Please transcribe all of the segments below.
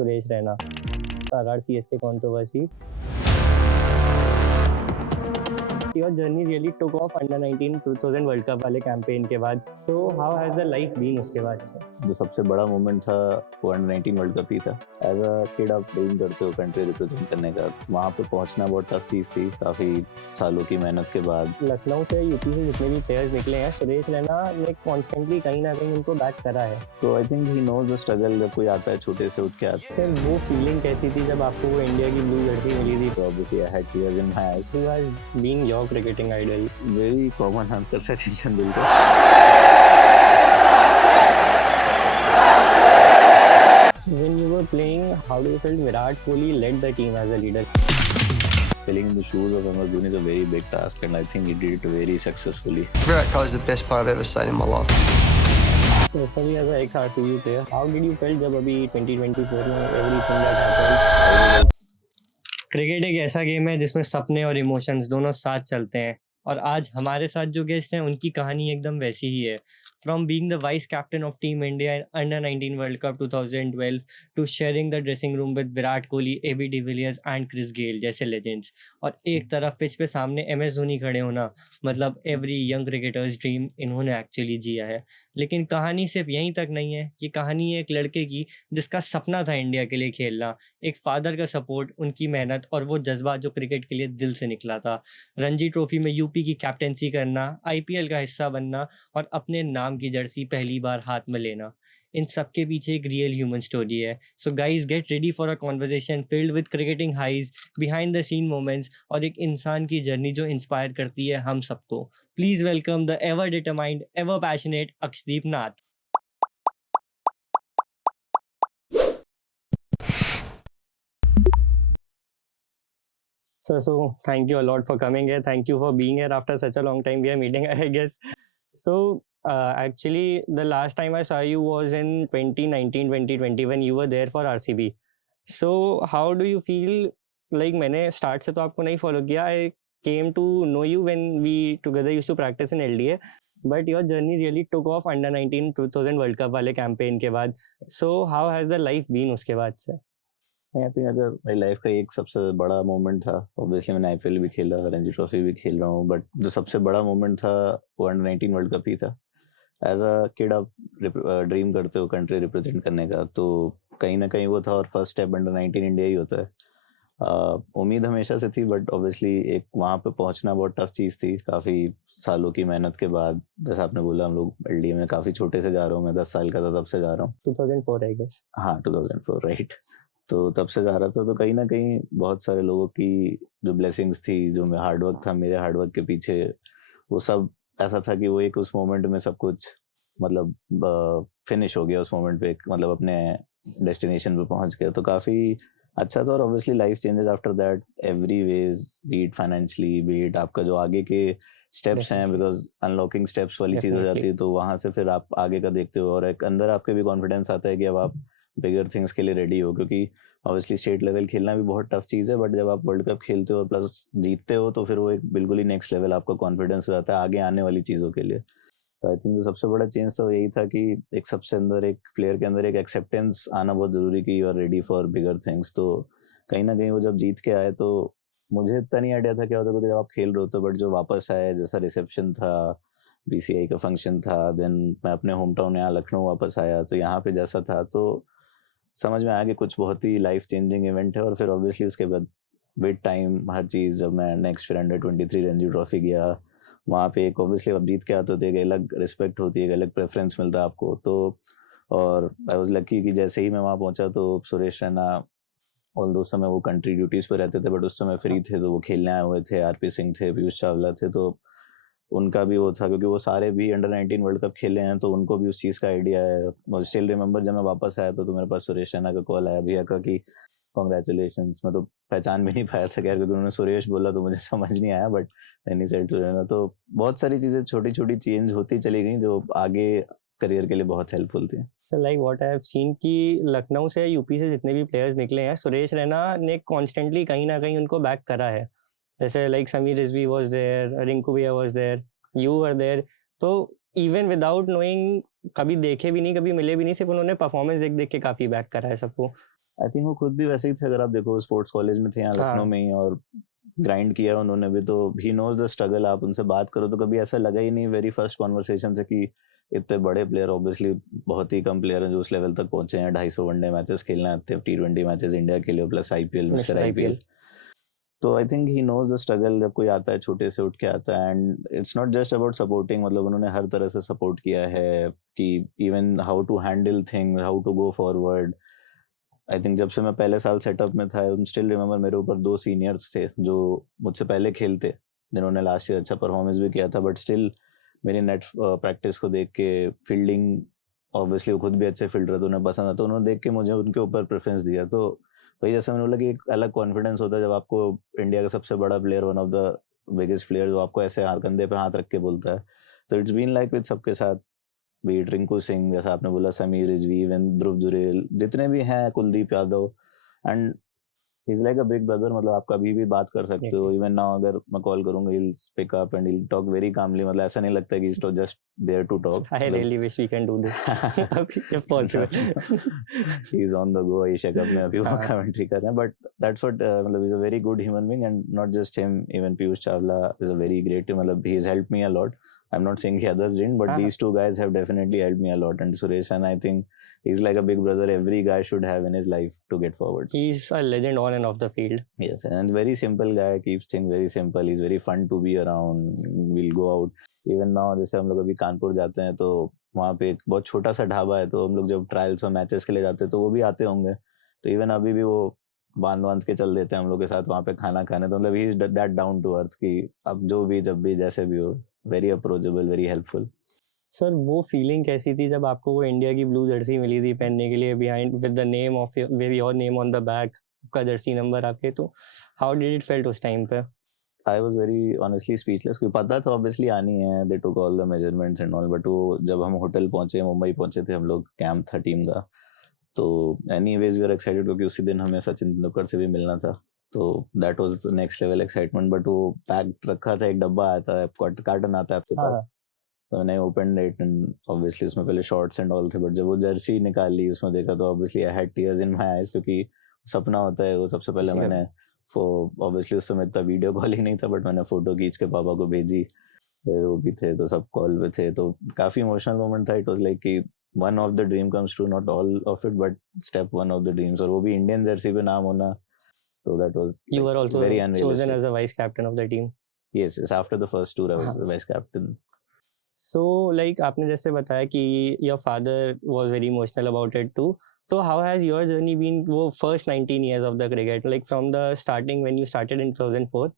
Suresh Raina, RR CSK controversy. Your journey really took off under 19 2000 world cup वाले campaign के बाद. So how has the life been उसके बाद से? जो सबसे बड़ा मोमेंट था वो अंडर 19 वर्ल्ड कप ही था. एज अ किड आप ड्रीम करते हो कंट्री रिप्रेजेंट करने का. वहाँ पे पहुँचना बहुत टफ चीज़ थी काफ़ी सालों की मेहनत के बाद. लखनऊ से यूपी से जितने भी प्लेयर्स निकले हैं, सुरेश रैना ने कॉन्स्टेंटली कहीं ना कहीं उनको बैक करा है. तो I think he knows the struggle. जब कोई आता है छोटे से उठ के आता है. सर वो फीलिंग कैसी थी जब आपको वो इंडिया की ब्लू जर्सी मिली थी? तो obviously I had tears in my eyes. Who has been your cricketing idol? Very common answer, Sachin Tendulkar. When you were playing, how do you feel Virat Kohli led the team as a leader? Filling in the shoes of MS Dhoni is a very big task, and I think he did it very successfully. Virat Kohli is the best player I've ever seen in my life. Personally, as an ex-RCB player, how did you feel जब अभी 2024 में everything that happened? Cricket एक ऐसा game है जिसमें सपने और emotions दोनों साथ चलते हैं, और आज हमारे साथ जो गेस्ट हैं उनकी कहानी एकदम वैसी ही है. From being the vice captain of Team India in Under 19 World Cup 2012 to sharing the dressing room with Virat Kohli, AB de Villiers and Chris Gayle जैसे legends, और एक तरफ पिच पे सामने MS धोनी खड़े होना, मतलब every young cricketer's dream इन्होंने एक्चुअली जिया है. लेकिन कहानी सिर्फ यहीं तक नहीं है. ये कहानी है एक लड़के की जिसका सपना था इंडिया के लिए खेलना, एक फादर का सपोर्ट, उनकी मेहनत और वो जज्बा जो क्रिकेट के लिए दिल से निकला था. रणजी ट्रॉफी में यूपी की कैप्टेंसी करना, आईपीएल का हिस्सा बनना और अपने नाम की जर्सी पहली बार हाथ में लेना, इन सब के पीछे एक रियल ह्यूमन स्टोरी है. So guys, get ready for a conversation filled with cricketing highs, behind the scene moments और एक इंसान की जर्नी जो इंस्पायर करती है हम सबको. Please welcome the ever determined, ever passionate Akshdeep Nath. So thank you a lot for coming here. Thank you for being here after such a long time. We are meeting, I guess. So actually, the last time I saw you was in 2019-2020 when you were there for RCB. So how do you feel? Like मैंने start से तो आपको नहीं follow किया. I came to know you when we together used to practice in LDA. But your journey really took off under 19 2000 world cup वाले campaign के बाद. So how has the life been उसके बाद से? आई थिंक अगर मेरी life का एक सबसे बड़ा मोमेंट था, ऑब्वियसली मैंने आईपीएल भी खेला, रणजी ट्रॉफी भी खेल रहा हूँ, बट जो सबसे बड़ा मोमेंट था वो अंडर 19 वर्ल्ड कप ही था. एज अ किड आप ड्रीम करते हो कंट्री रिप्रेजेंट करने का, तो कहीं ना कहीं वो था. और फर्स्ट स्टेप अंडर 19 इंडिया ही होता है. उम्मीद हमेशा से थी, बट ऑब्वियसली एक वहाँ पे पहुँचना बहुत टफ चीज़ थी काफ़ी सालों की मेहनत के बाद. जैसे आपने बोला, हम लोग एलडीए में काफ़ी छोटे से जा रहा हूँ. मैं 10 साल का था तब से जा रहा हूँ. 2004 I guess. हाँ, 2004 राइट. तो तब से जा रहा था. तो कहीं ना कहीं बहुत सारे लोगों की जो ब्लेसिंग्स थी, जो मैं हार्डवर्क था, मेरे हार्डवर्क के पीछे वो सब ऐसा था कि वो एक उस मोमेंट में सब कुछ मतलब फिनिश हो गया. उस मोमेंट पे मतलब अपने डेस्टिनेशन पे पहुंच गया. तो काफ़ी अच्छा था. और obviously life changes after that every ways, be it financially, be it आपका जो आगे के स्टेप्स हैं, बिकॉज अनलॉकिंग स्टेप्स वाली चीज़ हो जाती है. तो वहाँ से फिर आप आगे का देखते हो और एक अंदर आपके भी कॉन्फिडेंस आता है कि अब आप बिगर थिंग्स के लिए रेडी हो. क्योंकि ऑब्वियसली स्टेट लेवल खेलना भी बहुत टफ चीज़ है, बट जब आप वर्ल्ड कप खेलते हो और प्लस जीतते हो तो फिर वो एक बिल्कुल ही नेक्स्ट लेवल आपका कॉन्फिडेंस हो जाता है आगे आने वाली चीज़ों के लिए. तो आई थिंक जो सबसे बड़ा चेंज था वो यही था कि एक सबसे अंदर एक प्लेयर के अंदर एक एक्सेप्टेंस आना बहुत ज़रूरी कि you are ready for bigger things. तो कहीं ना कहीं वो जब जीत के आए तो मुझे इतना नहीं आइडिया था क्या होता, क्योंकि जब आप खेल रहे होते, बट जो वापस आए, जैसा रिसेप्शन था, बीसीआई का फंक्शन था, देन मैं अपने होम टाउन यहाँ लखनऊ वापस आया, तो यहाँ पे जैसा था तो समझ में आया कि कुछ बहुत ही लाइफ चेंजिंग इवेंट है. और फिर ऑब्वियसली उसके बाद विद टाइम हर चीज़, जब मैं नेक्स्ट फिर अंडर 23 रणजी ट्रॉफी गया, वहाँ पे एक ऑब्वियसली आप जीत के आते थे, एक अलग रिस्पेक्ट होती है, एक अलग प्रेफरेंस मिलता है आपको. तो और आई वाज लकी कि जैसे ही मैं वहाँ पहुँचा तो सुरेश रैना, ऑल दो समय वो कंट्री ड्यूटीज़ पे रहते थे, बट उस समय फ्री थे, तो वो खेलने आए हुए थे. आरपी सिंह थे, पीयूष चावला थे, तो उनका भी वो था क्योंकि वो सारे भी अंडर 19 वर्ल्ड कप खेले हैं, तो उनको भी उस चीज़ का आइडिया है. मुझे स्टिल रिमेंबर जब मैं वापस आया तो मेरे पास सुरेश रैना का कॉल आया, भैया का, कि कॉन्ग्रेचुलेशंस. मैं तो पहचान भी नहीं पाया था खैर, क्योंकि उन्होंने सुरेश बोला तो मुझे समझ नहीं आया, बट एनी सेड सुरेश. तो बहुत सारी चीज़ें छोटी छोटी चेंज होती चली गई जो आगे करियर के लिए बहुत हेल्पफुल थी. So like what I have seen कि लखनऊ से यूपी से जितने भी प्लेयर्स निकले हैं, सुरेश रैना ने कॉन्स्टेंटली कहीं ना कहीं उनको बैक करा है. जैसे like Sameer Rizvi was there, Rinku भैया was there, you were there. तो इवन विदाउट नोइंग, कभी देखे भी नहीं, कभी मिले भी नहीं, सिर्फ उन्होंने परफॉर्मेंस देख देख के काफ़ी बैक करा है सबको. आई थिंक वो खुद भी वैसे ही थे, अगर आप देखो स्पोर्ट्स कॉलेज में थे यहाँ लखनऊ हाँ। में ही, और ग्राइंड किया उन्होंने भी, तो ही नोज द स्ट्रगल। आप उनसे बात करो तो कभी ऐसा लगा ही नहीं वेरी फर्स्ट कॉन्वर्सेशन से कि इतने बड़े प्लेयर, ऑब्वियसली बहुत ही कम प्लेयर हैं जो उस लेवल तक पहुंचे हैं, 250 वनडे मैचेस खेलना आते हैं, T20 मैचेस इंडिया के लिए, plus IPL, mister mister IPL. IPL. तो I think he knows the struggle. जब कोई आता है छोटे से उठ के आता है, and it's not just about supporting, मतलब उन्होंने हर तरह से सपोर्ट किया है कि even how to handle things, how to go forward. I think जब से मैं पहले साल सेटअप में था, आई स्टिल रिमेम्बर मेरे ऊपर 2 सीनियर्स थे जो मुझसे पहले खेलते, जिन्होंने लास्ट ईयर अच्छा परफॉर्मेंस भी किया था, बट स्टिल मेरी नेट प्रैक्टिस को देख के, फील्डिंग ऑब्वियसली वो खुद भी अच्छे फील्डर थे, उन्हें पसंद आता, उन्होंने देख के मुझे उनके ऊपर प्रेफरेंस दिया। तो वही जैसे मैंने बोला कि एक अलग कॉन्फिडेंस होता है जब आपको इंडिया का सबसे बड़ा player, one of the biggest player, जो आपको ऐसे हाथ कंधे पे हाथ रख के बोलता है। तो इट्स बीन लाइक विद सबके साथ, बीट रिंकू सिंह, जैसा आपने बोला, समीर रिजवी, इवन ध्रुव जुरेल, जितने भी हैं, Kuldeep Yadav, and he is like a big brother. मतलब आप कभी भी बात कर सकते हो, इवन नाउ अगर मैं कॉल करूंगा, he'll pick up and he'll talk very calmly, मतलब ऐसा नहीं लगता है कि he's just there to talk। I really wish we can do this अभी if possible। he's on the go, Asia cup में अभी वो हाँ। कमेंट्री कर रहे हैं, but that's what मतलब he's a very good human being, and not just him, even Piyush Chawla is a very great, मतलब he has helped me a lot। I'm not saying the others didn't, but हाँ। these two guys have definitely helped me a lot, and Suresh, and I think he's like a big brother every guy should have in his life to get forward। He's a legend on and off the field। Yes, and very simple guy, keeps things very simple, he's very fun to be around, we'll go out, even now जैसे हम लोग अभी कानपुर जाते हैं तो वहाँ पे एक बहुत छोटा सा ढाबा है, तो हम लोग जब ट्रायल्स और मैचेस के लिए जाते हैं तो वो भी आते होंगे, तो इवन अभी भी वो बांध के चल देते हैं हम लोग के साथ वहाँ पे खाना खाने। तो मतलब he is that down to earth कि अब जो भी, जब भी, जैसे भी हो, very approachable, very helpful. Sir वो फीलिंग कैसी थी जब आपको वो इंडिया की ब्लू जर्सी मिली थी पहनने के लिए, behind with the name of with your name on the back, आपका जर्सी नंबर आपके, तो हाउ डिड इट फेल्ट उस टाइम पे? I was very honestly speechless, क्योंकि पता तो obviously आनी है, they took all the measurements and all, but वो जब हम होटल पहुंचे, मुंबई पहुंचे थे हम लोग, कैंप था टीम का, तो anyways we were excited क्योंकि उसी दिन हमें सचिन तेंदुलकर से भी मिलना था, तो that was the next level excitement। but वो पैक रखा था, एक डब्बा आता है, कार्टन आता है आपके पास, हाँ। तो मैंने ओपन इट, एंड ऑब्वियसली उसमें पहले शॉर्ट्स एंड ऑल थे, बट जब वो जर्सी निकाली, उसमें देखा, तो obviously I had tears in my eyes, क्योंकि सपना होता है वो। सबसे पहले Yeah। मैंने ऑब्वियसली उस समय इतना वीडियो कॉलिंग नहीं था, बट मैंने फोटो खींच के पापा को भेजी, फिर वो भी थे तो सब कॉल पे थे, तो काफी इमोशनल मोमेंट था। इट वाज लाइक कि one of the dream comes true, not all of it, but step one of the dreams, और वो भी इंडियन जर्सी पे नाम होना, तो that was You were also very chosen unrealistic. as a vice captain of the team। Yes, after the first tour I was हाँ। The vice captain. So like आपने जैसे बताया कि your father was very emotional about it too, तो how has your journey been, वो first 19 years of the cricket, like from the starting when you started in 2004,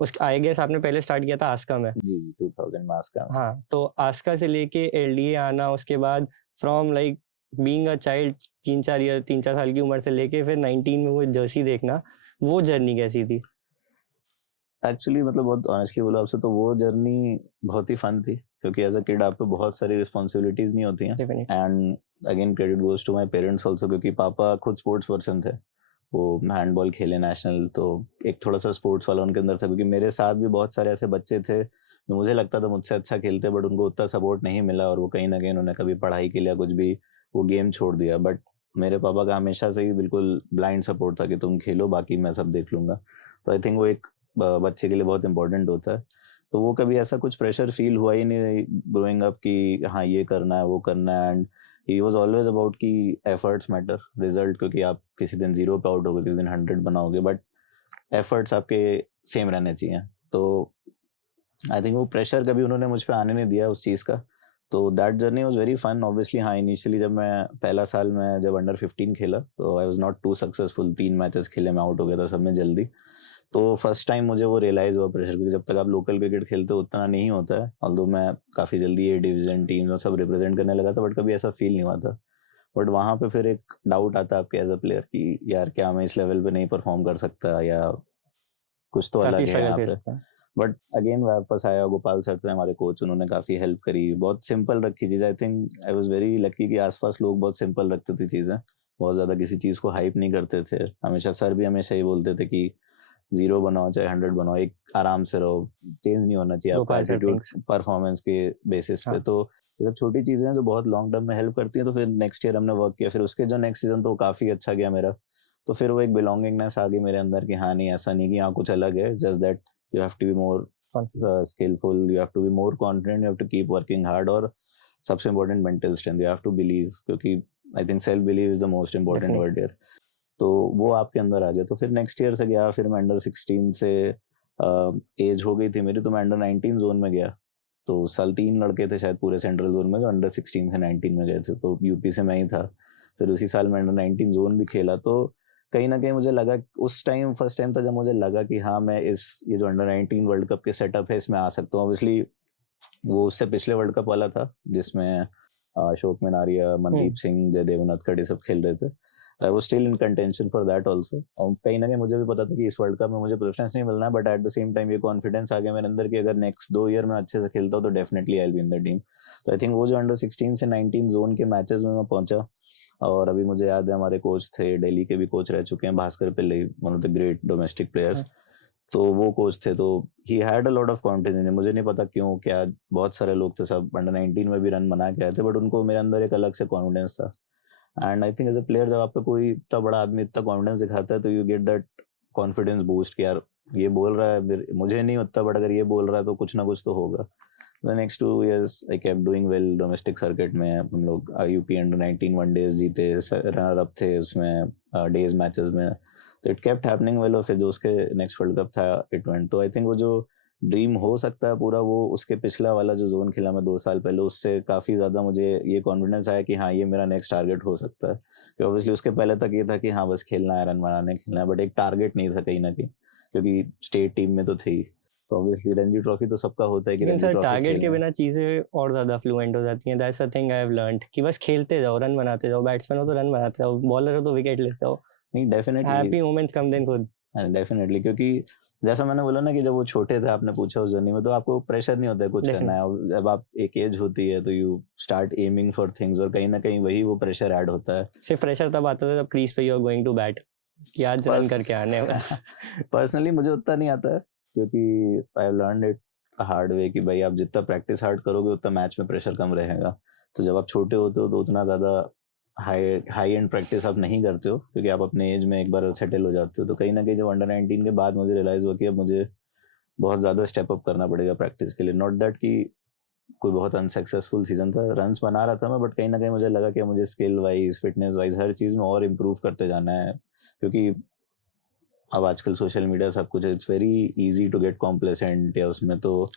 उस I guess आपने पहले start किया था आस्का में। जी, 2000 मास का। हाँ, तो आस्का से लेके एलडीए आना, उसके बाद from like being a child 3-4 साल की उम्र से लेके फिर 19 में वो जर्सी देखना, वो जर्नी कैसी थी? एक्चुअली मतलब बहुत ऑनेस्टली बोला आपसे, तो वो जर्नी बहुत ही फन थी, क्योंकि एज अ किड आप पे बहुत सारी रिस्पॉन्सिबिलिटीज नहीं होती हैं, definitely. And again credit goes to my parents also, क्योंकि पापा खुद स्पोर्ट्स पर्सन थे, वो हैंडबॉल खेले नेशनल, तो एक थोड़ा सा स्पोर्ट्स वाला उनके अंदर था, क्योंकि मेरे साथ भी बहुत सारे ऐसे बच्चे थे जो मुझे लगता था मुझसे अच्छा खेलते, बट उनको उतना सपोर्ट नहीं मिला, और वो कहीं ना कहीं उन्होंने कभी पढ़ाई के लिए कुछ भी वो गेम छोड़ दिया। बट मेरे पापा का हमेशा से ही बिल्कुल ब्लाइंड सपोर्ट था कि तुम खेलो, बाकी मैं सब देख लूंगा। तो आई थिंक वो एक बच्चे के लिए बहुत इंपॉर्टेंट होता है, तो वो कभी ऐसा कुछ प्रेशर फील हुआ ही नहीं ग्रोइंग अप कि हाँ ये करना है वो करना है, and he was always about कि एफर्ट्स मैटर, रिजल्ट, क्योंकि आप किसी दिन 0 पे आउट होगे, किसी दिन 100 बनाओगे, बट एफर्ट्स आपके सेम रहने चाहिए। तो आई थिंक वो प्रेशर कभी उन्होंने मुझ पे आने नहीं दिया उस चीज़ का, तो that journey was very fun. Obviously हाँ, इनिशियली जब मैं पहला साल में जब अंडर 15 खेला, तो I was not too successful, 3 matches खेले, मैं आउट हो गया था सब में जल्दी, तो फर्स्ट टाइम मुझे वो रियलाइज हुआ प्रेशर, क्योंकि जब तक आप लोकल क्रिकेट खेलते हो उतना नहीं होता है, ऑल्दो मैं काफ़ी जल्दी ये डिवीजन टीम और सब रिप्रेजेंट करने लगा था, बट कभी ऐसा फील नहीं हुआ था। बट वहाँ पे फिर एक डाउट आता है आपके एज अ प्लेयर कि यार क्या मैं इस लेवल पे नहीं परफॉर्म कर सकता, या कुछ तो काफी अलग है स्ट्रगल यहाँ फेस पे। करता है। बट अगेन वापस आया, गोपाल सर थे हमारे कोच, उन्होंने काफ़ी हेल्प करी, बहुत सिंपल रखी चीज़। I think I was very lucky कि आसपास लोग बहुत सिंपल रखते थे चीज़ें, बहुत ज़्यादा किसी चीज़ को हाइप नहीं करते थे। हमेशा सर भी हमेशा ही बोलते थे कि 0 बनाओ चाहे 100 बनाओ, एक आराम से रहो, चेंज नहीं होना चाहिए आपका Gopal sir attitude things. Performance के बेसिस पे। हाँ। तो ये सब छोटी चीज़ें हैं जो बहुत लॉन्ग टर्म में हेल्प करती हैं। तो फिर नेक्स्ट ईयर हमने वर्क किया, फिर उसके जो नेक्स्ट सीजन तो काफ़ी अच्छा गया मेरा, तो फिर वो एक बिलोंगिंगनेस आ गई मेरे अंदर कि हाँ नहीं ऐसा नहीं कि यहाँ कुछ अलग है, just that you have to be more skillful, you have to be more confident, you have to keep working hard, और सबसे important mental strength, you have to believe, क्योंकि I think self belief is the most important word here. तो वो आपके अंदर आ गया। तो फिर नेक्स्ट ईयर से गया, फिर मैं अंडर 16 से एज हो गई थी मेरी, तो मैं अंडर 19 जोन में गया। तो उस साल 3 लड़के थे शायद पूरे सेंट्रल जोन में जो अंडर 16 से 19 में गए थे, तो यूपी से मैं ही था। फिर उसी साल मैं अंडर 19 जोन भी खेला। तो कहीं ना कहीं मुझे लगा उस टाइम फर्स्ट टाइम था जब मुझे लगा कि हाँ मैं ये जो अंडर 19 वर्ल्ड कप के सेटअप है इसमें आ सकता हूँ। ऑब्वियसली वो उससे पिछले वर्ल्ड कप वाला था जिसमें अशोक मिनारिया, मनदीप सिंह, जयदेव उनadkat ये सब खेल रहे थे। I was still in contention for that also. और कहीं ना कहीं मुझे भी पता था कि इस वर्ल्ड कप में मुझे प्रेफरेंस नहीं मिलना है, but at the same time ये कॉन्फिडेंस आ गया मेरे अंदर कि अगर नेक्स्ट 2 ईयर में अच्छे से खेलता हूँ तो definitely I will be in the team. तो आई थिंक वो जो अंडर 16 से 19 जोन के मैचेस में मैं पहुंचा, और अभी मुझे याद है हमारे कोच थे, दिल्ली के भी कोच रह चुके हैं, Bhaskar Pillai, one of the great domestic players. तो वो कोच थे, तो he had a lot of confidence. मुझे नहीं पता क्यों, क्या बहुत सारे लोग थे, सब अंडर 19 में भी रन बना के आए थे, बट उनको मेरे अंदर एक अलग से कॉन्फिडेंस था। And I think as a player जब आप पे कोई इतना बड़ा आदमी इतना कॉन्फिडेंस दिखाता है तो you get that confidence boost कि यार ये बोल रहा है, मुझे नहीं उतना, बट अगर ये बोल रहा है तो कुछ ना कुछ तो होगा। The next 2 years I kept doing well domestic circuit में। हम लोग यूपी अंडर 19 वन डेज जीते, रनर अप थे उसमें डेज मैचेस में। तो इट केप्ट हैपनिंग वेल, और फिर जो उसके नेक्स्ट वर्ल्ड कप था इट वेंट। तो आई थिंक वो जो ड्रीम हो सकता है पूरा, वो उसके पिछला वाला जो जोन खेला मैं 2 साल पहले, उससे काफ़ी ज़्यादा मुझे ये कॉन्फिडेंस आया कि हाँ ये मेरा नेक्स्ट टारगेट हो सकता है। कि ऑब्वियसली उसके पहले तक ये था कि हाँ बस खेलना है, रन बनाने खेलना है, बट एक टारगेट नहीं था कहीं ना कहीं, क्योंकि स्टेट टीम में तो थी। तो ऑब्वियसली रणजी ट्रॉफी तो सबका होता है कि लेकिन रणजी सर ट्रॉफी टारगेट के खेलना है। बिना चीजें और ज्यादा फ्लुएंट हो जाती हैं। That's the thing I have learned कि बस खेलते जाओ, रन बनाते जाओ। बैट्समैन हो तो रन बनाते जाओ, बॉलर हो तो विकेट लेते जाओ। नहीं डेफिनेटली, हैप्पी मोमेंट्स कम देन खुद। डेफिनेटली, क्योंकि जैसा मैंने बोला ना कि जब वो छोटे थे, आपने पूछा उस जर्नी में, तो आपको प्रेशर नहीं होता है कुछ करना है। और जब आप एक एज होती है तो you start aiming for things, और कहीं ना कहीं वही वो प्रेशर ऐड होता है। सिर्फ प्रेशर तब आता था जब क्रीज पे you are going to bat कि आज रन करके आने हैं बस। पर्सनली मुझे उतना नहीं आता है, क्योंकि I have learned it hard way कि भाई आप जितना प्रैक्टिस हार्ड करोगे उतना मैच में प्रेशर कम रहेगा। तो जब आप छोटे होते हो तो उतना ज़्यादा हाई एंड प्रैक्टिस आप नहीं करते हो, क्योंकि आप अपने एज में एक बार सेटल हो जाते हो। तो कहीं ना कहीं जब अंडर 19 के बाद मुझे रियलाइज़ हुआ कि अब मुझे बहुत ज़्यादा स्टेप अप करना पड़ेगा प्रैक्टिस के लिए। नॉट दैट कि कोई बहुत अनसक्सेसफुल सीजन था, रन्स बना रहा था मैं, बट कहीं ना कहीं मुझे लगा कि मुझे स्किल वाइज, फिटनेस वाइज, हर चीज़ में और इम्प्रूव करते जाना है। क्योंकि अब आजकल सोशल मीडिया सब कुछ, it's very easy to get complacent, या उसमें तो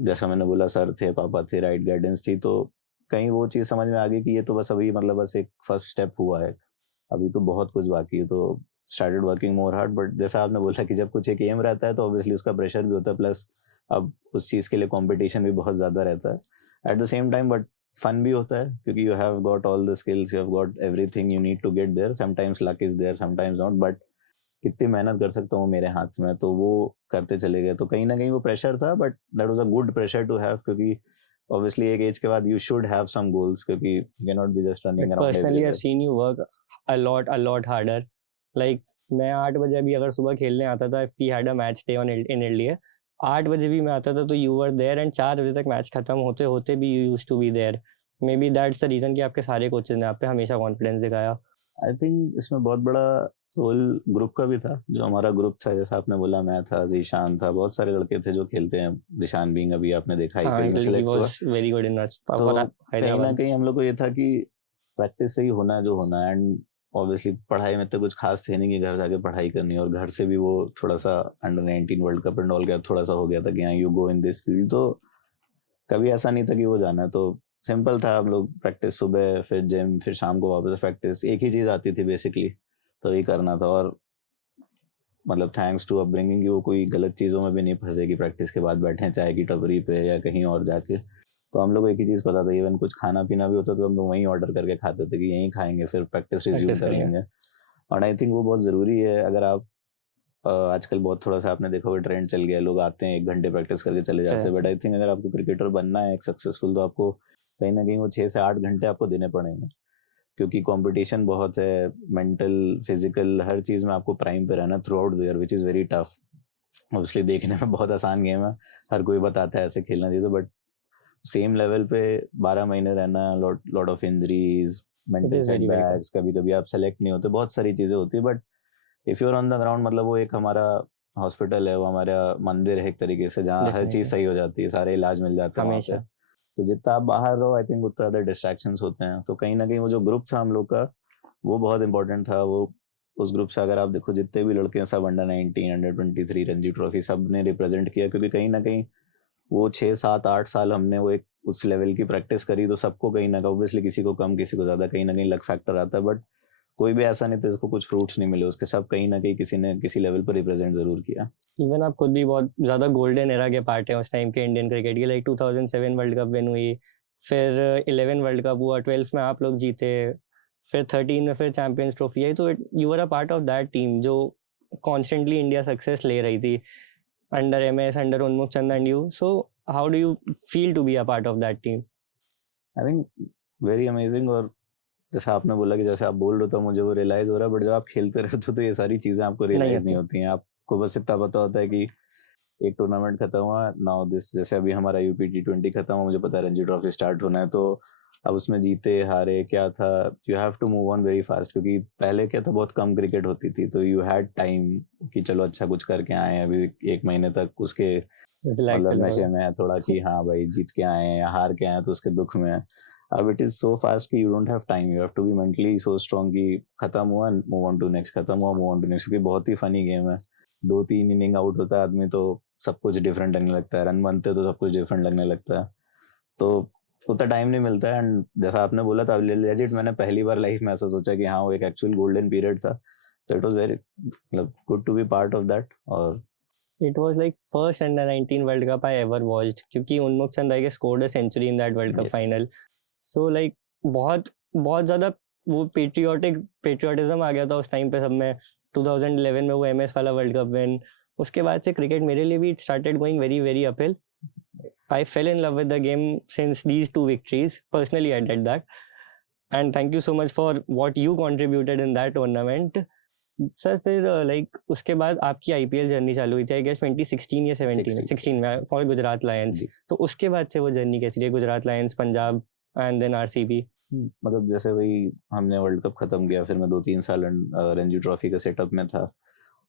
जैसा मैंने बोला सर थे, पापा थे, राइट गाइडेंस थी, तो कहीं वो चीज़ समझ में आ गई कि ये तो बस अभी मतलब बस एक फर्स्ट स्टेप हुआ है, अभी तो बहुत कुछ बाकी है। तो started working more hard. But जैसा आपने बोला कि जब कुछ एक एम रहता है तो ऑब्वियसली उसका प्रेशर भी होता है, प्लस अब उस चीज़ के लिए कंपटीशन भी बहुत ज़्यादा रहता है at the same time. But fun भी होता है, क्योंकि you have got all the skills, you have got everything you need to get there. Sometimes luck is there, sometimes not, but कितनी मेहनत कर सकता हूँ मेरे हाथ में, तो वो करते चले गए। तो कहीं ना कहीं वो प्रेशर था, but that was a good pressure to have, क्योंकि ऑब्वियसली एक एज के बाद you should have some goals, क्योंकि you can not be just running around personally I have everywhere. Seen you work a lot harder. Like मैं 8 बजे भी अगर सुबह खेलने आता था, if we had a match day on in LDA, 8 बजे भी मैं आता था तो यू वर देयर, एंड 4 बजे तक मैच खत्म होते होते भी you used to be there. Maybe that's the reason कि आपके सारे कोचेस ने आप पे हमेशा कॉन्फिडेंस दिखाया। आई थिंक इसमें बहुत बड़ा रोल ग्रुप का भी था। जो हमारा ग्रुप था, जैसा आपने बोला, मैं था, जीशान था, बहुत सारे लड़के थे जो खेलते हैं। जीशान भी अभी आपने देखा हाँ, आईपीएल में ही सेलेक्ट हुआ। वाज वेरी गुड इन तो कहीं ना हैदराबाद। कहीं हम लोग को ये था कि प्रैक्टिस से ही होना है जो होना है, एंड ऑब्वियसली पढ़ाई में तो कुछ खास थे नहीं कि घर जाके पढ़ाई करनी है। और घर से भी वो थोड़ा सा under 19 world cup and all गया, थोड़ा सा हो गया था कि हाँ you go in this field. तो कभी ऐसा नहीं था कि वो जाना है, तो सिंपल था। हम लोग प्रैक्टिस सुबह, फिर जिम, फिर शाम को वापस प्रैक्टिस, एक ही चीज़ आती थी बेसिकली, तो ये करना था। और मतलब थैंक्स टू अपब्रिंगिंग कि वो कोई गलत चीज़ों में भी नहीं फंसे कि प्रैक्टिस के बाद बैठे चाय की टपरी पे या कहीं और जाके। तो हम लोग को एक ही चीज़ पता था, इवन कुछ खाना पीना भी होता तो हम लोग वहीं ऑर्डर करके खाते थे कि यहीं खाएंगे, फिर प्रैक्टिस रिज्यूम प्रैक्टिस कर करेंगे। लेंगे। और आई थिंक वो बहुत ज़रूरी है। अगर आप आजकल बहुत थोड़ा सा आपने देखा होगा ट्रेंड चल गया है, लोग आते हैं 1 घंटे प्रैक्टिस करके चले जाते हैं, बट आई थिंक अगर आपको क्रिकेटर बनना है एक सक्सेसफुल, तो आपको कहीं ना कहीं वो 6 से 8 घंटे आपको देने पड़ेंगे, क्योंकि कंपटीशन बहुत है। मेंटल, फिजिकल, हर चीज़ में आपको प्राइम पे रहना through out the year, which is very tough. Obviously देखने में बहुत आसान गेम है, हर कोई बताता है ऐसे खेलना चाहिए, बट सेम लेवल पे 12 महीने रहना, lot of injuries, mental is very, very common. Setbacks, कभी-कभी आप सेलेक्ट नहीं होते, बहुत सारी चीज़ें होती है, but if you are on the ground मतलब वो एक हमारा हॉस्पिटल है, वो हमारा मंदिर है एक तरीके से, जहाँ हर चीज़ Definitely. सही हो जाती है, सारे इलाज मिल जाते हैं वहाँ पे। हमेशा। तो जितना आप बाहर रहो आई थिंक उतना ज़्यादा डिस्ट्रैक्शंस होते हैं। तो कहीं न कहीं वो जो ग्रुप था हम लोग का, वो बहुत इम्पोर्टेंट था। वो उस ग्रुप से अगर आप देखो जितने भी लड़के हैं सब अंडर 19, अंडर 23 रणजी ट्रॉफी सबने रिप्रेजेंट किया, क्योंकि कहीं न कहीं वो 6, 7, 8 साल हमने वो एक उस लेवल की प्रैक्टिस करी, तो सबको कहीं न कहीं ऑब्वियसली किसी को कम, किसी को ज़्यादा, कहीं न कहीं लक फैक्टर आता है, बट कोई भी ऐसा नहीं था जिसको कुछ फ्रूट्स नहीं मिले उसके, सब कहीं न कहीं किसी ने किसी लेवल पर रिप्रेजेंट ज़रूर किया। इवन आप खुद भी बहुत ज़्यादा गोल्डन एरा के पार्ट हैं उस टाइम के इंडियन क्रिकेट के, लाइक 2007 वर्ल्ड कप विन हुई, फिर 11 वर्ल्ड कप हुआ, 12 में आप लोग जीते, फिर 13 में फिर चैंपियंस ट्रॉफी आई, तो you were a part of that team जो कॉन्स्टेंटली इंडिया सक्सेस ले रही थी under MS, under Unmukt Chand and you. So how do you feel to be a part of that team? I think very amazing. और जैसा आपने बोला कि जैसे आप बोल रहे हो तो मुझे वो रियलाइज हो रहा है, बट जब आप खेलते रहते हो तो ये सारी चीजें आपको नहीं रियलाइज नहीं होती। होती हैं। आपको बस इतना पता होता है कि एक टूर्नामेंट खत्म हुआ, नाउ दिस, जैसे अभी हमारा यूपी T20 खत्म हुआ, मुझे पता है रणजी ट्रॉफी स्टार्ट होना है, तो अब उसमें जीते हारे क्या था, you have to move on very fast, क्योंकि पहले क्या था बहुत कम क्रिकेट होती थी, तो यू हैड टाइम कि चलो अच्छा कुछ करके आए हैं, अभी 1 महीने तक उसके रिलैक्स मतलब नशे में है थोड़ा कि हाँ भाई जीत के आए हैं या हार के आए हैं तो उसके दुख में है। अब इट इज सो फास्ट कि you don't have time, you have to be mentally so strong कि खत्म हुआ मूव ऑन टू नेक्स्ट, खत्म हुआ मूव ऑन टू नेक्स्ट, क्योंकि बहुत ही फनी गेम है। 2-3 इनिंग आउट होता है आदमी तो सब कुछ डिफरेंट लगने लगता है, रन बनते तो सब कुछ डिफरेंट लगने लगता है, तो उतना टाइम नहीं मिलता है। एंड जैसा आपने बोला था लेजिट, मैंने पहली बार लाइफ में ऐसा सोचा कि हाँ वो एक एक्चुअल गोल्डन पीरियड था, तो इट वाज वेरी मतलब good to be part of that. और It was like first under 19 World Cup I ever watched, क्योंकि उन्मुख चंद I guess scored a century in that World Cup Yes. final. So like बहुत बहुत ज़्यादा वो patriotism आ गया था उस टाइम पे सब में। 2011 में वो एमएस वाला वर्ल्ड कप विन, उसके बाद से क्रिकेट मेरे लिए भी it started going very very uphill. I fell in love with the game since these 2 victories. Personally, I did that. And thank you so much for what you contributed in that tournament. Sir फिर like उसके बाद आपकी IPL journey चालू हुई थी I guess 2016 या 16 में for Gujarat Lions. जी। तो उसके बाद से वो जर्नी कैसी रही, Gujarat Lions, Punjab and then RCB? मतलब जैसे वही हमने वर्ल्ड कप खत्म किया, फिर मैं 2-3 साल रणजी ट्रॉफी का सेटअप में था,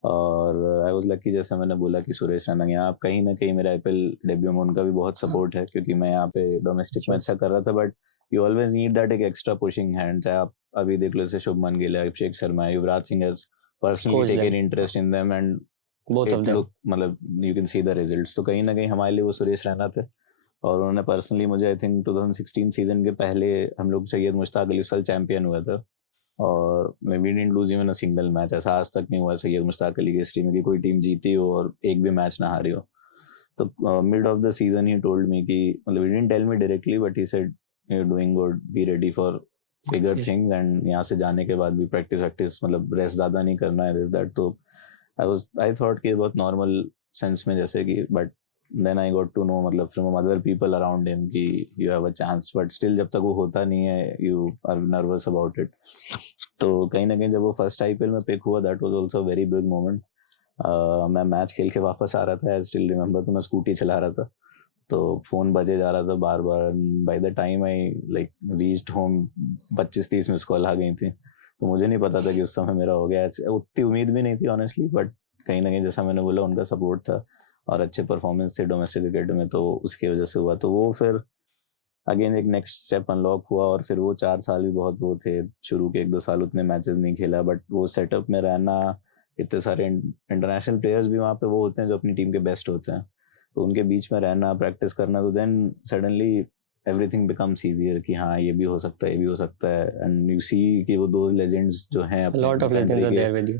और आई वाज लकी, जैसे मैंने बोला कि सुरेश रैना यहाँ कहीं ना कहीं मेरा आईपीएल डेब्यू में उनका भी बहुत सपोर्ट है, क्योंकि मैं यहाँ पे डोमेस्टिक में अच्छा कर रहा था, but you always need that एक एक्स्ट्रा पुशिंग हैंड। चाहे आप अभी देख लो जैसे शुभमन गिल है, अभिषेक शर्मा है, Yuvraj Singh has personally Coached taken them. Interest in them and both of it them. Look मतलब you can see the results. तो कहीं ना कहीं हमारे लिए वो सुरेश रैना थे, और उन्होंने पर्सनली मुझे आई थिंक 2016 सीजन के पहले हम लोग सैयद मुश्ताक अली साल चैंपियन हुआ था, और we didn't lose even a single match. ऐसा आज तक नहीं हुआ सैयद मुश्ताक अली की हिस्ट्री में कि कोई टीम जीती हो और एक भी मैच ना हारी हो। तो mid of the season he told me कि मतलब he didn't tell me directly, but he said you are doing good, be ready for bigger things, and यहाँ से जाने के बाद भी प्रैक्टिस मतलब रेस्ट ज़्यादा नहीं करना है, दिस दैट। तो आई थॉट कि बहुत नॉर्मल सेंस में जैसे कि, but then I got to know मतलब from other people around him कि you have a chance, but still जब तक वो होता नहीं है you are nervous about it. तो कहीं ना कहीं जब वो फर्स्ट आईपीएल में पिक हुआ, that was also very big moment. मैं मैच खेल के वापस आ रहा था, आई स्टिल रिमेंबर, तो मैं स्कूटी चला रहा था, तो फोन बजे जा रहा था बार बार। By the time I like reached home 25-30 miss call आ गई थी, तो मुझे नहीं पता था कि उस समय मेरा हो गया। उतनी उम्मीद भी नहीं थी ऑनेस्टली, बट कहीं ना कहीं जैसा मैंने बोला उनका सपोर्ट था और अच्छे परफॉर्मेंस थे डोमेस्टिक क्रिकेट में, तो उसकी वजह से हुआ। तो वो फिर अगेन एक नेक्स्ट स्टेप अनलॉक हुआ, और फिर वो 4 साल भी बहुत वो थे, शुरू के 1-2 साल उतने मैचेस नहीं खेला, बट वो सेटअप में रहना, इतने सारे इंटरनेशनल प्लेयर्स भी वहाँ पे वो होते हैं जो अपनी टीम के बेस्ट होते हैं, तो उनके बीच में रहना, प्रैक्टिस करना, तो then suddenly everything becomes easier कि हाँ ये भी हो सकता है, ये भी हो सकता है। एंड यू सी कि वो 2 लेजेंड्स जो हैं lot of legends are there with you,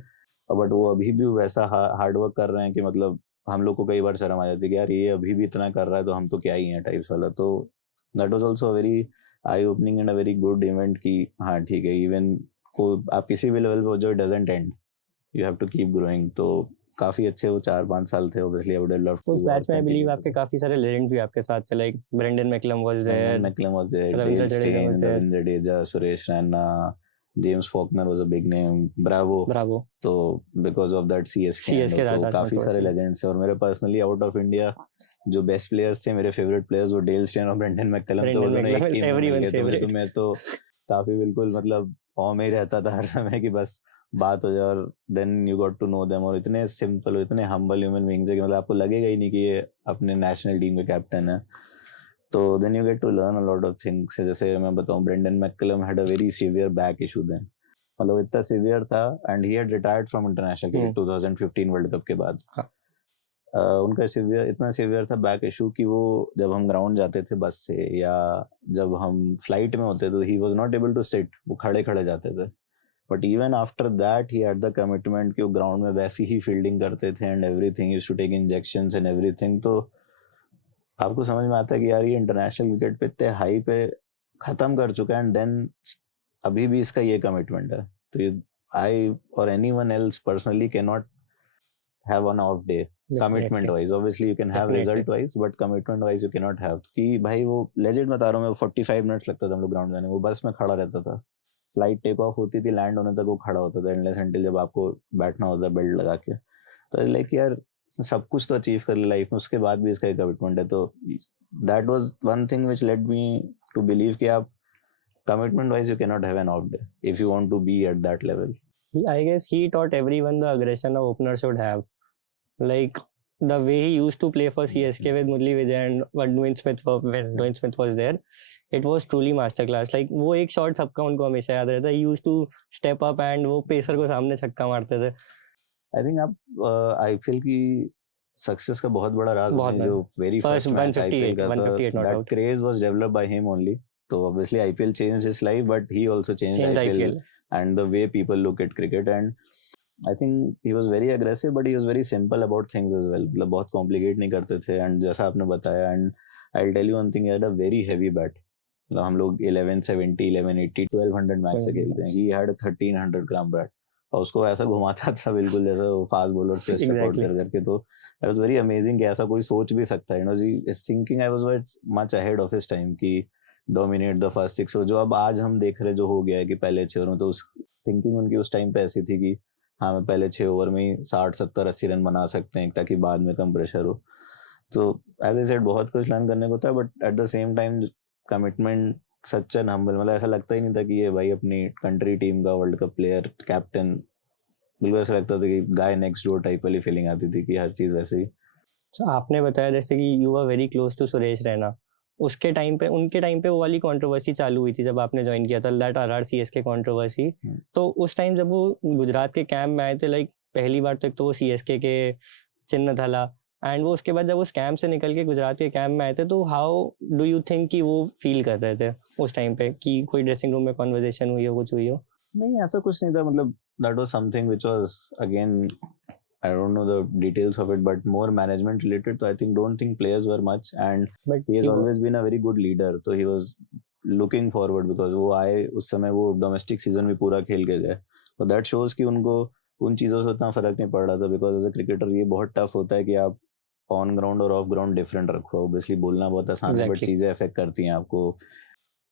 but वो अभी भी वैसा हार्ड वर्क कर रहे हैं कि मतलब हम लोग को कई बार शर्म आ जाती है कि यार ये अभी भी इतना कर रहा है तो हम तो क्या ही हैं टाइप्स वाला। तो that was also very I opening and a very good event कि हाँ ठीक है, इवन को आप किसी भी लेवल पे हो जो doesn't end, you have to keep growing. तो काफी अच्छे वो 4-5 साल थे। Obviously I would have loved उस बैच में आई बिलीव आपके काफी सारे लेजेंड्स भी आपके साथ थे, like Brendon McCullum was there, McCullum was there, Ravindra Dale Jadeja Steyn, was there. Ravindra Jadeja, Suresh Raina, James Faulkner was a big name, Bravo. Bravo, तो because of that CSK CSK तो राजा काफी सारे लेजेंड्स हैं। और मेरे पर्सनली आउट ऑफ इंडिया जो बेस्ट प्लेयर्स थे, मेरे फेवरेट प्लेयर्स वो डेल स्टेन और ब्रेंडन मैकलम थे, वो ब्रेंडन दोनों एक मैकलम टीम में मिल एवरीवनस गए, तो फेवरेट। मैं तो काफी बिल्कुल मतलब फॉर्म में ही रहता था हर समय कि बस बात हो जाए और then you got to know them, और इतने सिंपल और इतने हम्बल ह्यूमन बीइंग्स है कि मतलब आपको लगेगा ही नहीं कि ये अपने नेशनल टीम के कैप्टन है। तो then you get to learn a lot of things. जैसे मैं बताऊं, Brendon McCullum had a very severe back issue then, मतलब इतना सीवियर था, and he had retired from international cricket 2015 world cup के बाद। हाँ। उनका सीवियर, इतना सीवियर था बैक इशू कि वो जब हम ग्राउंड जाते थे बस से या जब हम फ्लाइट में होते थे, he was not able to sit, वो खड़े खड़े जाते थे। But even after that he had the commitment कि वो ग्राउंड में वैसी ही फील्डिंग करते थे and everything, used to take injections and everything. तो आपको समझ में आता है कि यार ये इंटरनेशनल क्रिकेट पे इतने हाई पे खत्म कर चुका है, एंड देन अभी भी इसका ये कमिटमेंट है। तो ये आई और anyone else personally can not have one off day commitment Definitely. wise. Obviously you can have Definitely. result wise, but commitment wise you cannot have। कि भाई वो लेजेंड बता रहा हूँ मैं, 45 मिनट्स लगता था हम लोग ग्राउंड जाने, वो बस में खड़ा रहता था, फ्लाइट टेक ऑफ होती थी, लैंड होने तक वो खड़ा होता था एंडलेस अंटिल जब आपको बैठना होता है बेल्ट लगा के। तो लाइक यार सब कुछ तो अचीव कर लिया लाइफ में, उसके बाद भी इसका कमिटमेंट है। तो that was one thing which led me to believe कि आप commitment wise you can not have an off day if you want to be at that level. I guess he taught everyone the aggression a opener should have. Like the way he used to play for CSK with Murli Vijay and when Dwayne Smith was there, it was truly masterclass. Like वो एक shot सबका उनको हमेशा याद रहता है. He used to step up and वो pacer को सामने छक्का मारते थे. आई थिंक आप आईपीएल की सक्सेस का बहुत बड़ा राज बहुत है जो वेरी फर्स्ट मैच आईपीएल का था, 158 not that out. Craze was developed by him only. तो obviously IPL changed his life, but he also changed Changed IPL IPL. and the way people look at cricket, and I think he was very aggressive but he was very simple about things as well, मतलब बहुत complicate नहीं करते थे। and जैसा आपने बताया, and I'll tell you one thing, he had a very heavy bat, मतलब हम लोग 1170 1180 1200 मैच से खेलते हैं, he had a 1300 gram bat और उसको ऐसा घुमाता था बिल्कुल जैसे फास्ट बॉलर्स पे स्टेप आउट कर करके। तो it was very amazing कि ऐसा कोई सोच भी सकता है, you know, he is thinking I was much ahead of his time कि डोमिनेट द फर्स्ट सिक्स। जो अब आज हम देख रहे जो हो गया है कि पहले 6 ओवर में, तो उस थिंकिंग उनकी उस टाइम पे ऐसी थी कि हाँ मैं पहले 6 ओवर में ही 60 70 80 रन बना सकते हैं ताकि बाद में कम प्रेशर हो। तो एज आई सेड बहुत कुछ लर्न करने को था, but at the same time commitment such and humble, मतलब ऐसा लगता ही नहीं था कि ये भाई अपनी कंट्री टीम का वर्ल्ड कप प्लेयर कैप्टन, बिल्कुल ऐसा लगता था कि गाय नेक्स्ट डोर टाइप वाली फीलिंग आती थी कि हर चीज वैसे ही। So, आपने बताया जैसे कि you are very close to Suresh Raina, उसके टाइम पे उनके टाइम पे वो वाली कंट्रोवर्सी चालू हुई थी जब आपने ज्वाइन किया था, दैट आरआर सीएसके कंट्रोवर्सी। तो उस टाइम जब वो गुजरात के कैंप में आए थे, लाइक पहली बार तक तो वो सीएसके के चिन्ह थला, एंड वो उसके बाद जब उस कैंप से निकल के गुजरात के कैंप में आए थे, तो हाउ डू यू थिंक कि वो फील कर रहे थे उस टाइम पे, कि कोई ड्रेसिंग रूम में कॉन्वर्जेशन हुई हो, कुछ हुई हो? नहीं ऐसा कुछ नहीं था, मतलब that was something which was again I don't know the details of it, but more management related. So I don't think players were much, and But he has he was- always been a very good leader. So he was looking forward because वो आए उस समय वो domestic season भी पूरा खेल के गए, तो दैट शोज कि उनको उन चीज़ों से उतना फर्क नहीं पड़ रहा था। बिकॉज एज ए क्रिकेटर ये बहुत टफ होता है कि आप ऑन ग्राउंड और ऑफ ग्राउंड डिफरेंट रखो। ऑब्वियसली बोलना बहुत आसान है, बट Exactly. चीज़ें अफेक्ट करती हैं आपको।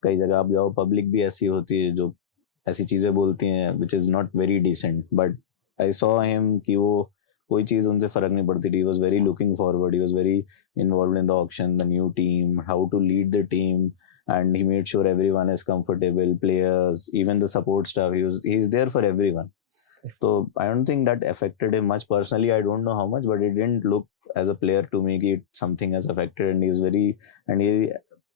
कई जगह आप जाओ, पब्लिक भी ऐसी होती है जो ऐसी चीज़ें बोलती हैं which is not very decent, but I saw him कि वो कोई चीज़ उनसे फर्क नहीं पड़ती थी। He was very looking forward, he was very involved in the auction, the new team, how to lead the team, and he made sure everyone is comfortable, players, even the support staff. He's there for everyone. So I don't think that affected him much personally. I don't know how much, but it didn't look as a player to me that something has affected. And he was very, and he,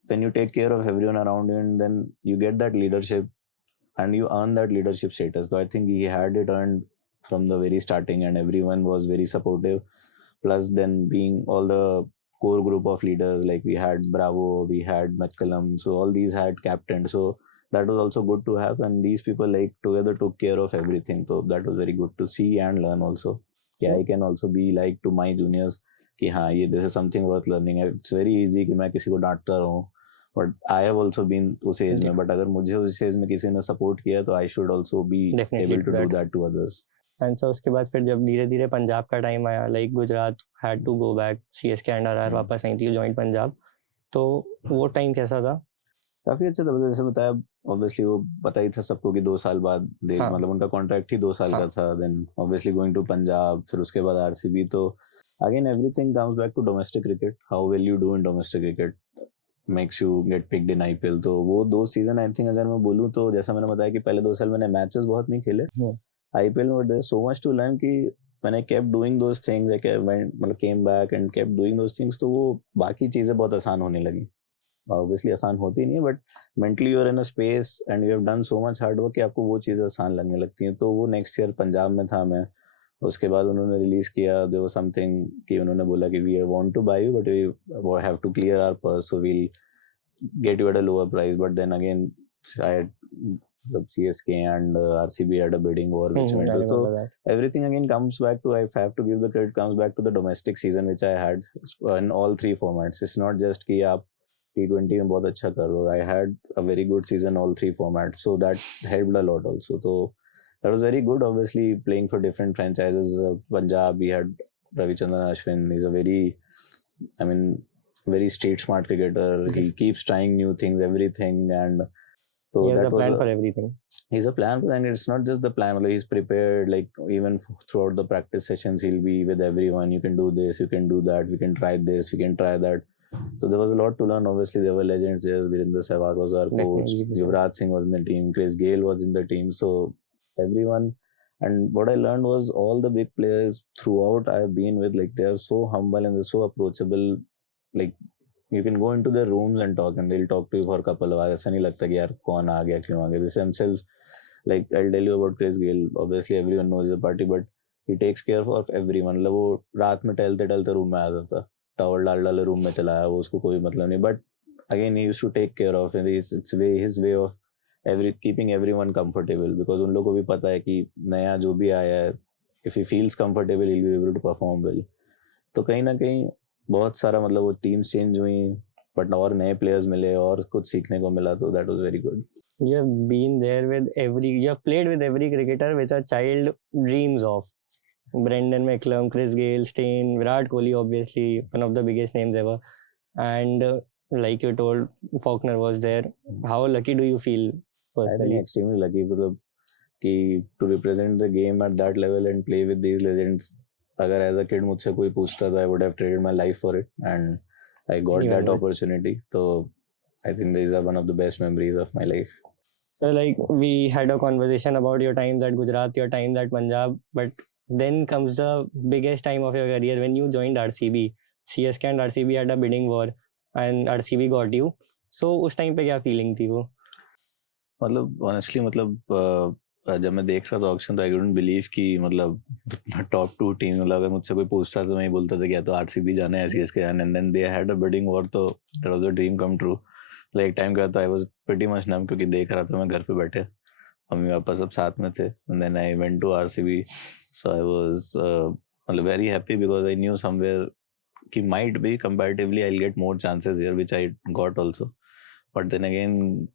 when you take care of everyone around you, and then you get that leadership, and you earn that leadership status. So I think he had it earned from the very starting, and everyone was very supportive. Plus then being all the core group of leaders, like we had Bravo, we had McCullum, so all these had captain, so that was also good to have, and these people like together took care of everything. So that was very good to see and learn also. Yeah, I can also be like to my juniors कि हाँ ये this is something worth learning. It's very easy कि मैं किसी को डांटता रहूँ, but I have also been उस एज में, बट अगर मुझे उस एज में किसी ने सपोर्ट किया तो I should also be able to do that to others. And so उसके बाद फिर जब धीरे धीरे पंजाब का टाइम आया, like Gujarat had to go back, CSK and RR वापस आई थी जॉइन पंजाब, तो वो टाइम कैसा था? काफी अच्छा था, जैसे बताया ऑब्वियसली वो पता ही था सबको कि 2 साल बाद हाँ. मतलब उनका कॉन्ट्रैक्ट ही 2 साल हाँ. का था। Then obviously going to Punjab, फिर उसके बाद आरसीबी। तो again everything comes back to domestic cricket, how well you do in domestic cricket. makes you get picked in IPL. तो वो 2 सीजन आई थिंक अगर मैं बोलूँ तो जैसा मैंने बताया कि पहले 2 साल मैंने मैचेस बहुत नहीं खेले IPL में, but there's so much to learn कि when I kept doing those things, I मतलब came back and kept doing those things, तो वो बाकी चीज़ें बहुत आसान होने लगी. Obviously आसान होती नहीं है, but mentally you're in a space and you have done so much hard work कि आपको वो चीज़ें आसान लगने लगती हैं. तो वो नेक्स्ट ईयर पंजाब में था मैं, उसके बाद उन्होंने रिलीज किया there was something कि उन्होंने बोला कि we want to buy you but we have to clear our purse, so we'll get you at a lower price. But then again I had the CSK and RCB had a bidding war which went to, so everything again comes back to, I have to give the credit, comes back to the domestic season which I had in all 3 formats. It's not just कि आप T20 में बहुत अच्छा कर रहे हो. I had a very good season all 3 formats, so that helped a lot also. So that was very good. Obviously playing for different franchises. Punjab, we had Ravichandran Ashwin. He's a very street smart cricketer. He keeps trying new things, everything, and so he has a plan for everything. He's a plan, and it's not just the plan. He's prepared. Like even throughout the practice sessions, he'll be with everyone. You can do this, you can do that. We can try this, we can try that. So there was a lot to learn. Obviously, there were legends there. Virendra Sehwag was our coach. Yuvraj Singh was in the team. Chris Gayle was in the team. So everyone. And what I learned was all the big players throughout I've been with, like they are so humble and they're so approachable. Like you can go into their rooms and talk, and they'll talk to you for a couple of hours. ऐसा नहीं लगता कि यार कौन आ गया क्यों आ गया. This themselves, like I'll tell you about Chris Gayle. Obviously everyone knows the party, but he takes care of everyone. मतलब वो रात में टहलते रूम में आ जाता, टॉवल डाल रूम में चला आया, वो उसको कोई मतलब नहीं. But again he used to take care of, and his way of keeping everyone comfortable, because उन लोगों को भी पता है कि नया जो भी आया है, if he feels comfortable he'll be able to perform well. तो कहीं ना कहीं बहुत सारा मतलब वो टीम्स चेंज हुई, बट और नए प्लेयर्स मिले और कुछ सीखने को मिला, तो that was very good. You have been there with you have played with every cricketer which a child dreams of. Brendan McCullum, Chris Gayle, Stein, Virat Kohli, obviously one of the biggest names ever, and like you told, Faulkner was there. How lucky do you feel personally? I think extremely lucky, मतलब कि to represent the game at that level and play with these legends. अगर as a kid मुझसे कोई पूछता था, I would have traded my life for it, and I got that opportunity. So I think these are one of the best memories of my life. So like we had a conversation about your times at Gujarat, your times at Punjab, but then comes the biggest time of your career when you joined RCB. CSK and RCB had a bidding war, and RCB got you. So उस time पे क्या feeling थी वो? मतलब honestly मतलब जब मैं देख रहा था ऑक्शन, तो आई कुडंट बिलीव कि मतलब टॉप 2 टीम, मतलब अगर मुझसे कोई पूछता तो मैं ही बोलता था कि या तो RCB जाना है, CSK जाना है, and then they had a bidding war, तो that was a dream come true. Like time का था, I was pretty much numb, क्योंकि देख रहा था मैं घर पे बैठे, मम्मी पापा सब साथ में थे, and then I went to RCB. So I was मतलब very happy, because I knew somewhere कि might be comparatively I'll get more chances here, which I got also. But then again,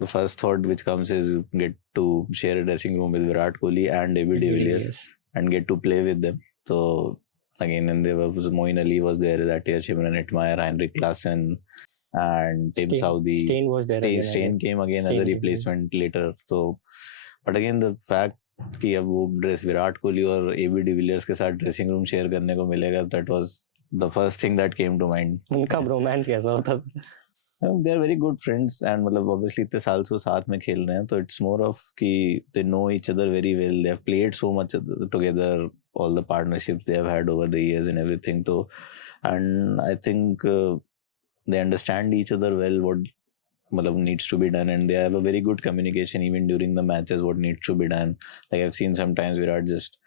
the first thought which comes is get to share a dressing room with Virat Kohli and AB de Villiers and get to play with them. So again, and there was Moeen Ali was there that year, Shimron Hetmeyer, Heinrich Klaasen, and Tim Southee. Stein was there again. Stein came again as a replacement later. So, but again the fact कि अब वो dress Virat Kohli और AB de Villiers के साथ dressing room share करने को मिलेगा, that was the first thing that came to mind. उनका रोमांस कैसा होता था? They are very good friends, and मतलब obviously इतने साल से साथ में खेल रहे हैं, तो it's more of कि they know each other very well. They have played so much together, all the partnerships they have had over the years and everything. So, and I think they understand each other well, what मतलब needs to be done, and they have a very good communication even during the matches, what needs to be done. Like I've seen sometimes Virat just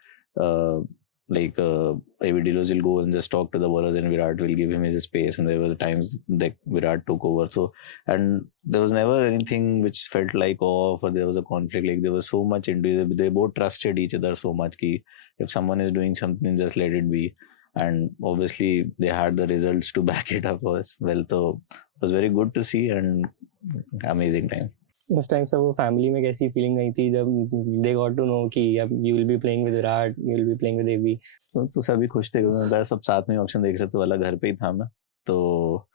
AB de Villiers will go and just talk to the bowlers, and Virat will give him his space, and there were times that Virat took over. So, and there was never anything which felt like off or there was a conflict. Like there was so much into it. They both trusted each other so much कि if someone is doing something, just let it be. And obviously they had the results to back it up as well. So it was very good to see and amazing time. उस time से वो family में कैसी feeling आई थी जब they got to no कि अब you will be playing with Virat, you will be playing with AB? तो सभी खुश थे, क्योंकि सब साथ में ऑक्शन देख रहे थे, वाला घर पे ही था मैं. तो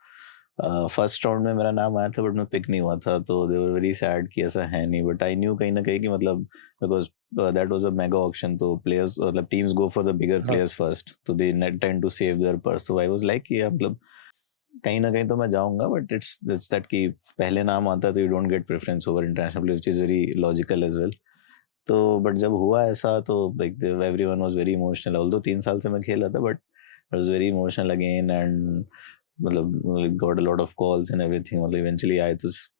फर्स्ट राउंड में मेरा नाम आया था, बट मैं पिक नहीं हुआ था, तो दे वर वेरी सैड कि ऐसा है नहीं. बट आई न्यू कहीं ना कहीं कि मतलब because that was a mega auction, तो प्लेयर्स मतलब teams go for the bigger players first, तो they tend to save their purse. तो आई वाज लाइक कि मतलब कहीं ना कहीं तो मैं जाऊंगा, बट इट्स दैट कि पहले नाम आता है तो you don't get preference over international, which is very logical as well. तो बट जब हुआ ऐसा तो like everyone was very emotional, although 3 साल से मैं खेल रहा था, but I was very emotional again. And मतलब got a lot of calls and everything. Well, eventually I just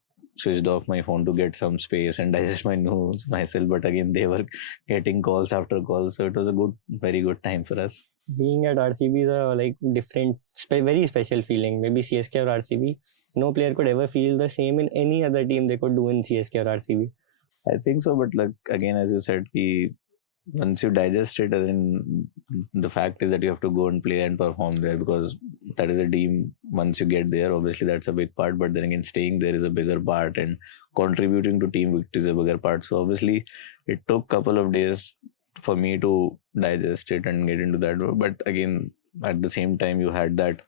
switched off my phone to get some space and digest my news myself, but again they were getting calls after calls, so it was a very good time for us. Being at RCB is a like different, very special feeling. Maybe CSK or RCB, no player could ever feel the same in any other team they could do in CSK or RCB. I think so, but like again, as you said, once you digest it, then the fact is that you have to go and play and perform there, because that is a team. Once you get there, obviously that's a big part, but then again, staying there is a bigger part, and contributing to team victory is a bigger part. So obviously, it took couple of days for me to digest it and get into that. But again, at the same time, you had that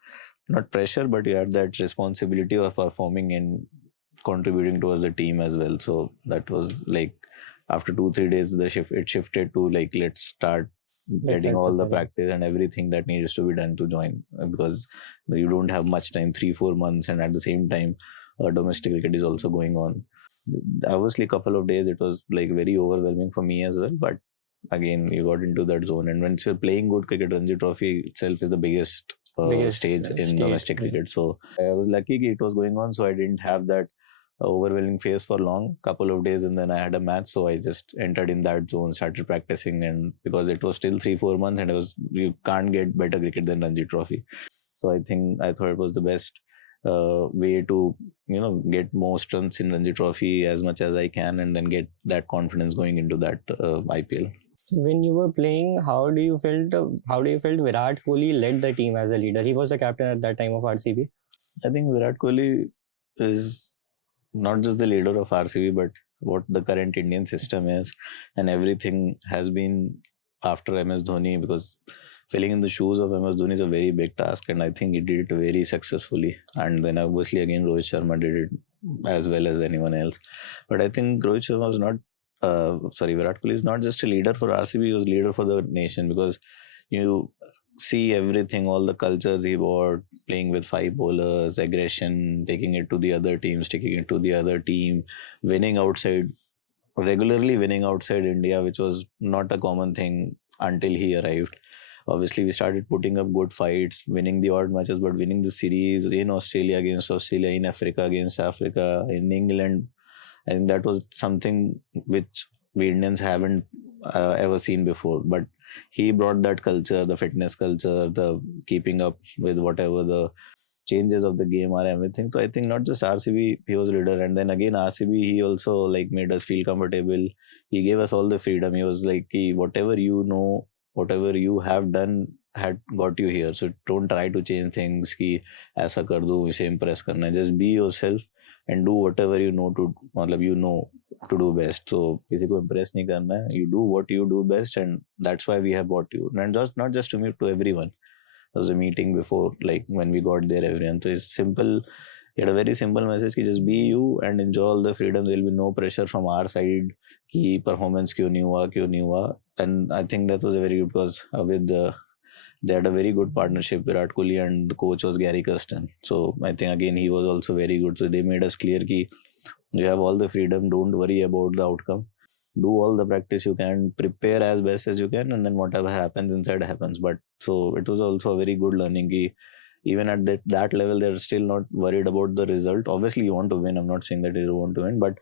not pressure, but you had that responsibility of performing and contributing towards the team as well. So that was like after 2-3 days it shifted to like, let's start getting all the practice and everything that needs to be done to join, because you don't have much time, 3-4 months, and at the same time domestic cricket is also going on. Obviously a couple of days it was like very overwhelming for me as well, but again you got into that zone, and once you're playing good cricket, Ranji Trophy itself is the biggest stage in domestic cricket. So I was lucky it was going on, so I didn't have that overwhelming phase for long, couple of days, and then I had a match, so I just entered in that zone, started practicing, and because it was still 3-4 months, and you can't get better cricket than Ranji Trophy. So I thought it was the best way to get most runs in Ranji Trophy as much as I can, and then get that confidence going into that IPL. When you were playing, how do you felt Virat Kohli led the team as a leader? He was the captain at that time of RCB. I think Virat Kohli is not just the leader of RCB, but what the current Indian system is, and everything has been after MS Dhoni, because filling in the shoes of MS Dhoni is a very big task, and I think he did it very successfully. And then obviously again Rohit Sharma did it as well as anyone else. But I think Rohit Sharma was not, Virat Kohli is not just a leader for RCB; he was leader for the nation, because you see everything, all the cultures he brought, playing with 5 bowlers, aggression, taking it to the other teams, taking it to the other team, winning outside, regularly winning outside India, which was not a common thing until he arrived. Obviously, we started putting up good fights, winning the odd matches, but winning the series in Australia against Australia, in Africa against Africa, in England. I think that was something which we Indians haven't ever seen before. But he brought that culture, the fitness culture, the keeping up with whatever the changes of the game are, everything. So I think not just RCB, he was leader, and then again RCB, he also like made us feel comfortable. He gave us all the freedom. He was like, whatever you know, whatever you have done had got you here. So don't try to change things. कि ऐसा कर दो, इसे impress करना है. Just be yourself and do whatever you know to, मतलब you know to do best. So किसी को impress नहीं करना है. You do what you do best, and that's why we have brought you. And just not just to me, to everyone. There was a meeting before, like when we got there, everyone. So it's simple. He had a very simple message कि just be you and enjoy all the freedom. There will be no pressure from our side कि performance क्यों नहीं हुआ. And I think that was a very good, because with they had a very good partnership, Virat Kohli, and the coach was Gary Kirsten. So I think again he was also very good. So they made us clear कि you have all the freedom. Don't worry about the outcome. Do all the practice you can, prepare as best as you can, and then whatever happens inside happens. But so it was also a very good learning कि even at that level, they're still not worried about the result. Obviously you want to win, I'm not saying that you don't want to win, but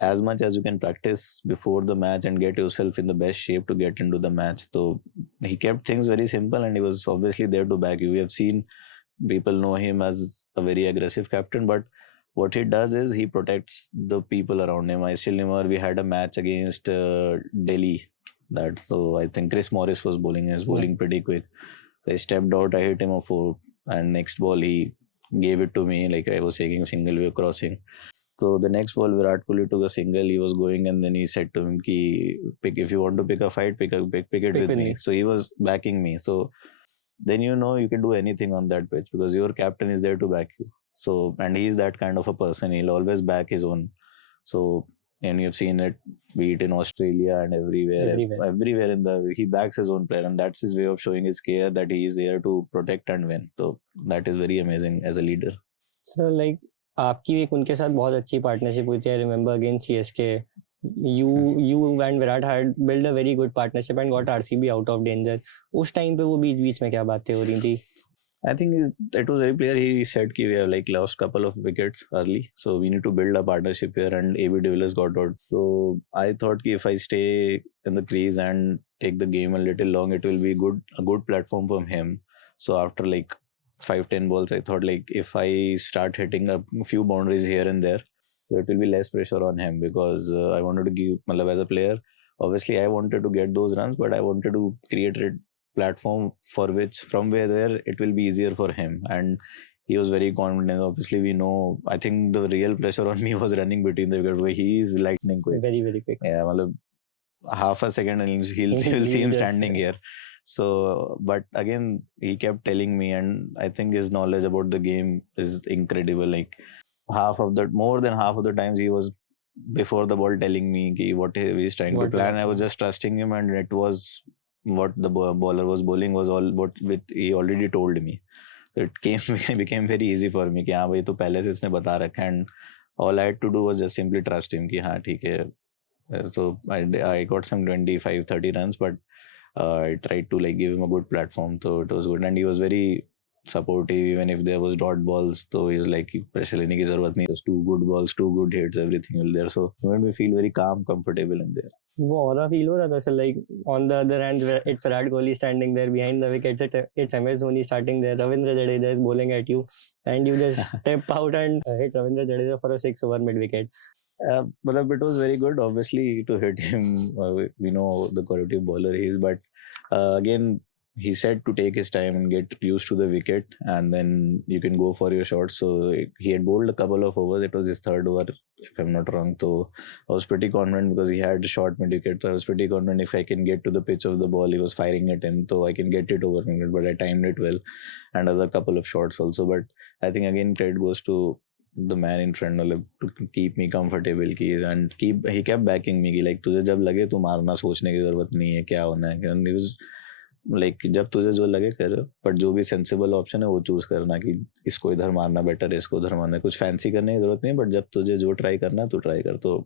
as much as you can practice before the match and get yourself in the best shape to get into the match. So he kept things very simple, and he was obviously there to back you. We have seen people know him as a very aggressive captain, but what he does is he protects the people around him. I still remember we had a match against Delhi. So I think Chris Morris was bowling. He was bowling pretty quick. So I stepped out, I hit him a 4, and next ball he gave it to me like I was taking single wave crossing. So the next ball, Virat Kohli took a single. He was going, and then he said to him, "Ki if you want to pick a fight, pick it with me." So he was backing me. So then you can do anything on that pitch, because your captain is there to back you. So, and he's that kind of a person. He'll always back his own. So and you've seen it, be it in Australia and everywhere in the he backs his own player, and that's his way of showing his care that he is there to protect and win. So that is very amazing as a leader. So like आपकी एक उनके साथ बहुत अच्छी partnership हुई थी. I remember against CSK. You and Virat had built a very good partnership and got RCB out of danger. उस time पे वो बीच में क्या बातें हो रही थी? I think it was very clear. He said कि we have like lost couple of wickets early, so we need to build a partnership here. And AB de Villiers got out. So I thought कि if I stay in the crease and take the game a little long, it will be a good platform for him. So after like 5-10 balls, I thought like if I start hitting a few boundaries here and there, so it will be less pressure on him, because I wanted to give, as a player, obviously I wanted to get those runs, but I wanted to create a platform from where it will be easier for him. And he was very confident. Obviously we know, I think the real pressure on me was running between the wickets, where he is lightning quick. Very, very quick. Yeah, half a second and he'll see him standing here. So, but again, he kept telling me, and I think his knowledge about the game is incredible. Like more than half of the times he was before the ball telling me what he is trying to plan. I was just trusting him, and it was what the bowler was bowling was all what he already told me. So it became very easy for me कि हाँ भाई तो पहले से इसने बता रखा है, and all I had to do was just simply trust him कि हाँ ठीक है. So I got some 25-30 runs, but I tried to like give him a good platform, so it was good. And he was very supportive even if there was dot balls, so he was like pressure लेने की जरूरत नहीं, just 2 good balls, 2 good hits, everything will there. So it made me feel very calm, comfortable in there. वो aura feel हो रहा था. So like on the other hand, it's Virat Kohli standing there behind the wickets. It's MS Dhoni starting there. Ravindra Jadeja is bowling at you, and you just step out and hit Ravindra Jadeja for a 6-over mid wicket. But it was very good, obviously, to hit him. We know the quality of bowler he is, but again, he said to take his time and get used to the wicket, and then you can go for your shots. So he had bowled a couple of overs. It was his 3rd over, if I'm not wrong. So I was pretty confident because he had a short mid wicket. So I was pretty confident if I can get to the pitch of the ball, he was firing at him, so I can get it over him. But I timed it well, and other couple of shots also. But I think again, credit goes to the man in front, to keep me comfortable and he kept backing me कि like तुझे जब लगे तू मारना, सोचने की जरूरत नहीं है क्या होना है. And he was like जब तुझे जो लगे कर, बट जो भी सेंसिबल ऑप्शन है वो चूज करना कि इसको इधर मारना बेटर है, इसको उधर मारना है. कुछ फैंसी करने की जरूरत नहीं है, बट जब तुझे जो ट्राई करना है तो ट्राई कर. तो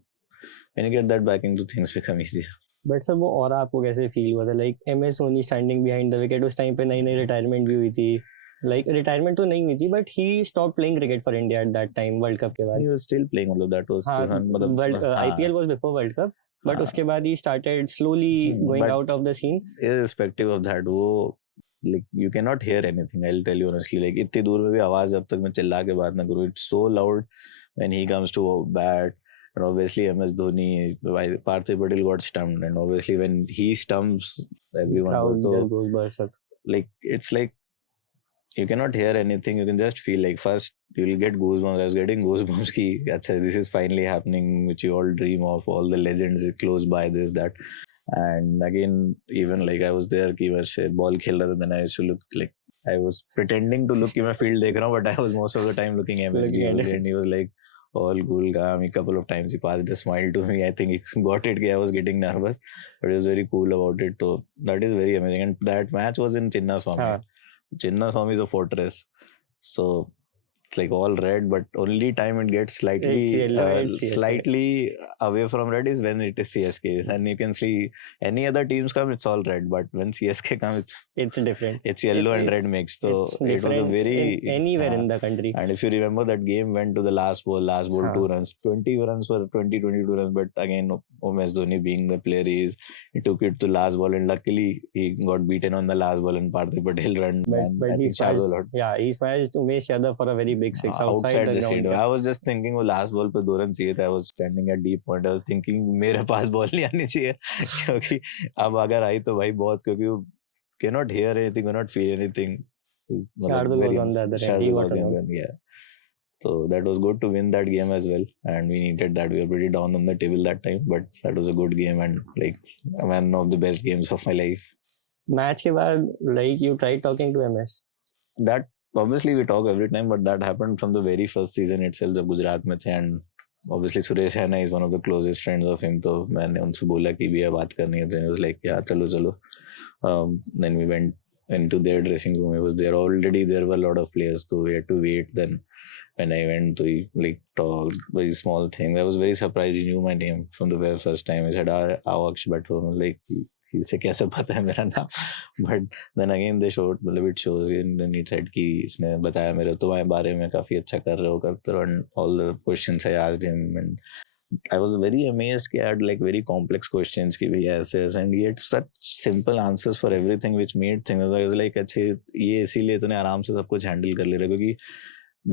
when you get that backing, तो things become easier. But sir वो और आपको कैसे फील हुआ था? Like MS Dhoni standing behind the wicket. उस टाइम पे नई रिटायरमेंट भी हुई थी. Like रिटायरमेंट तो नहीं हुई थी, but he stopped playing cricket for India at that time, world cup के बाद. He was still playing, that was IPL was before World Cup, but उसके बाद he started slowly going out of the scene. Irrespective of that, वो like you cannot hear anything. I'll tell you honestly, like इतनी दूर में भी आवाज जब तक मैं चिल्ला के बात ना करूँ, it's so loud when he comes to bat. And obviously MS Dhoni, Parthiv Patel got stumped, and obviously when he stumps, everyone just goes berserk. Like it's like you cannot hear anything. You can just feel like first you'll get goosebumps. I was getting goosebumps ki acha this is finally happening, which you all dream of, all the legends close by, this that. And again, even like I was there ki वैसे ball खेल रहा था, then I used to look like I was pretending to look कि मैं field देख रहा हूँ, but I was most of the time looking MSD, and he was like all cool, calm. A couple of times he passed a smile to me. I think he got it. I was getting nervous, but he was very cool about it. So that is very amazing. And that match was in Chinnaswamy. Chinnaswamy is a fortress, so it's like all red, but only time it gets slightly away from red is when it is CSK, and you can see any other teams come, it's all red, but when CSK comes, it's different. It's yellow and red mixed. So it was a very anywhere in the country. And if you remember, that game went to the last ball 2 runs, 20 runs for 22 runs. But again, MS Dhoni being the player he is, he took it to last ball, and luckily he got beaten on the last ball, and Parthiv Patel run. But he smashed Umesh Yadav for a very big six outside the ground. I was just thinking वो last ball पे 2 run चाहिए था. I was standing at deep point. I was thinking मेरे पास ball नहीं आनी चाहिए, क्योंकि अब अगर आई तो भाई बहुत, क्योंकि cannot hear anything, cannot feel anything. Shardul was on the other end. He got around. Yeah. So that was good to win that game as well, and we needed that. We were pretty down on the table that time, but that was a good game and like one of the best games of my life. Match के बाद like you tried talking to MS. That obviously we talk every time, but that happened from the very first season itself जब गुजरात में थे, and obviously Suresh Raina is one of the closest friends of him, तो मैंने उनसे बोला कि भैया बात करनी है, तो he was like yeah चलो चलो. Then we went into their dressing room. It was there already. There were a lot of players, so we had to wait. Then when I went to like talk very small thing, I was very surprised. He knew my name from the very first time. He said, "आओ अक्ष बैठो." I was like, इसे कैसे पता है मेरा नाम? But then again they showed, मतलब it shows, and then he said कि इसने बताया मेरे तुम्हारे बारे में काफी अच्छा कर रहे हो करते रहो, and all the questions I asked him, and I was very amazed कि had like very complex questions कि भैया ऐसे ऐसे, and he had such simple answers for everything which made things. I was like अच्छे ये इसीलिए तूने आराम से सब कुछ handle कर ले रहा है, क्योंकि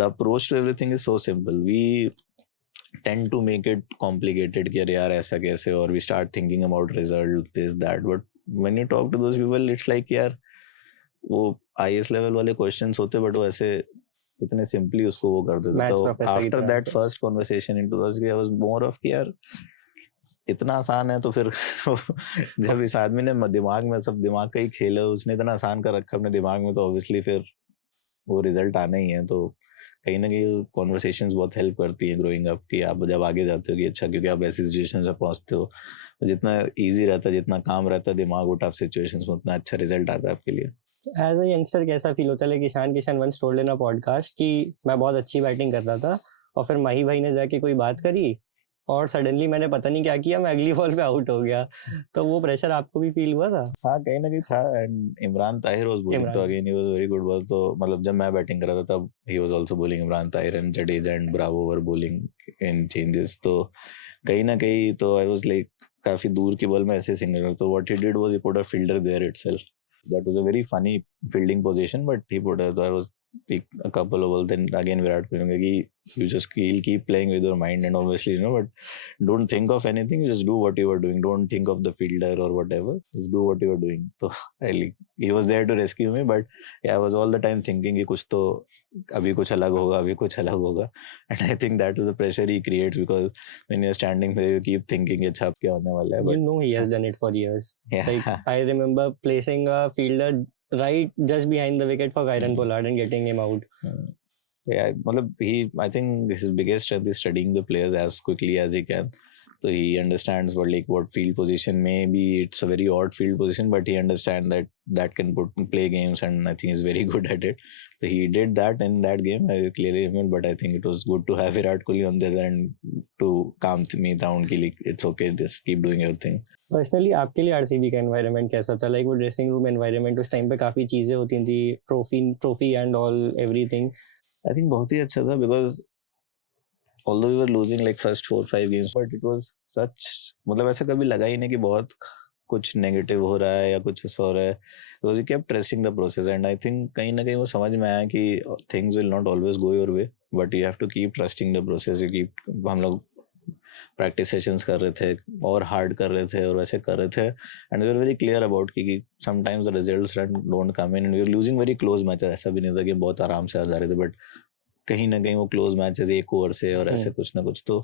the approach to everything is so simple. We tend to make it complicated कि अरे यार ऐसा कैसे, और we start thinking about result this that, but when you talk to those people it's like यार वो IS level वाले questions होते, but वो ऐसे इतने सिंपली उसको वो कर देते. Math तो professor की आफ्टर तरह दैट से. First conversation into that I was more of कि यार इतना आसान है तो फिर जब इस आदमी ने दिमाग में सब दिमाग का ही खेल है, उसने इतना आसान कर रखा अपने दिमाग में, तो ऑब्वियसली फिर वो रिजल्ट आना ही है. तो कहीं ना कहीं कॉन्वर्सेशंस बहुत हेल्प करती है ग्रोइंग अप, कि आप जब आगे जाते हो कि अच्छा, क्योंकि आप ऐसी सिचुएशन में पहुंचते हो, जितना इजी रहता है, जितना काम रहता है दिमाग वो टफ सिचुएशंस में, उतना अच्छा रिजल्ट आता है आपके लिए. एज अ यंगस्टर कैसा फील होता है? Like Ishan once told in a podcast कि मैं बहुत अच्छी बैटिंग कर रहा था और फिर माही भाई ने जाके कोई बात करी और सडनली मैंने पता नहीं क्या किया, मैं अगली बॉल पे आउट हो गया. तो वो प्रेशर आपको भी फील हुआ था? हाँ कहीं ना कहीं था. And Imran Tahir was bowling, तो Imran again he was very good ball. तो मतलब जब मैं बैटिंग कर रहा था तब he was also bowling. Imran Tahir and Jadeja and Bravo were bowling in changes. तो कहीं ना कहीं तो आई वाज लाइक काफी दूर की बॉल में ऐसे सिंगल. तो what he did was he put a fielder there itself. That was a very funny fielding position, but he put so I was pick a couple of balls. Then again Virat Kohli कि you just keep playing with your mind, and obviously but don't think of anything. Just do what you were doing. Don't think of the fielder or whatever. Just do what you were doing. So he was there to rescue me, but yeah, I was all the time thinking कि कुछ तो अभी कुछ अलग होगा, अभी कुछ अलग होगा. And I think that is the pressure he creates, because when you're standing there you keep thinking अच्छा अब क्या होने वाला है. you But know he has done it for years. yeah. Like I remember placing a fielder right just behind the wicket for Kyron Hmm. Pollard and getting him out. Yeah, मतलब I think his biggest strength is studying the players as quickly as he can. So he understands what field position, maybe it's a very odd field position, but he understands that can play games, and I think he's very good at it. So he did that in that game. I clearly remember, but I think it was good to have Virat Kohli on the other end to calm me down. कि like, it's okay, just keep doing your thing. Personally आपके लिए RCB का environment कैसा था? Like वो dressing room environment उस time पे काफी चीजें होती थी, trophy and all everything. I think बहुत ही अच्छा था, because although we were losing like first 4-5 games, but it was such, मतलब ऐसा कभी लगा ही नहीं कि बहुत कुछ नेगेटिव हो रहा है या कुछ ऐसा हो रहा है. because you kept trusting the process, and I think कहीं ना कहीं वो समझ में आया कि things will not always go your way, but you have to keep trusting the process. हम लोग प्रैक्टिस सेशंस कर रहे थे और हार्ड कर रहे थे और वैसे कर रहे थे, and we are very clear about कि sometimes the results don't come in, and we are losing very close matches. ऐसा भी नहीं था कि बहुत आराम से आ जा रहे थे, बट कहीं ना कहीं वो क्लोज मैचेस एक ओवर से और ऐसे कुछ ना कुछ. तो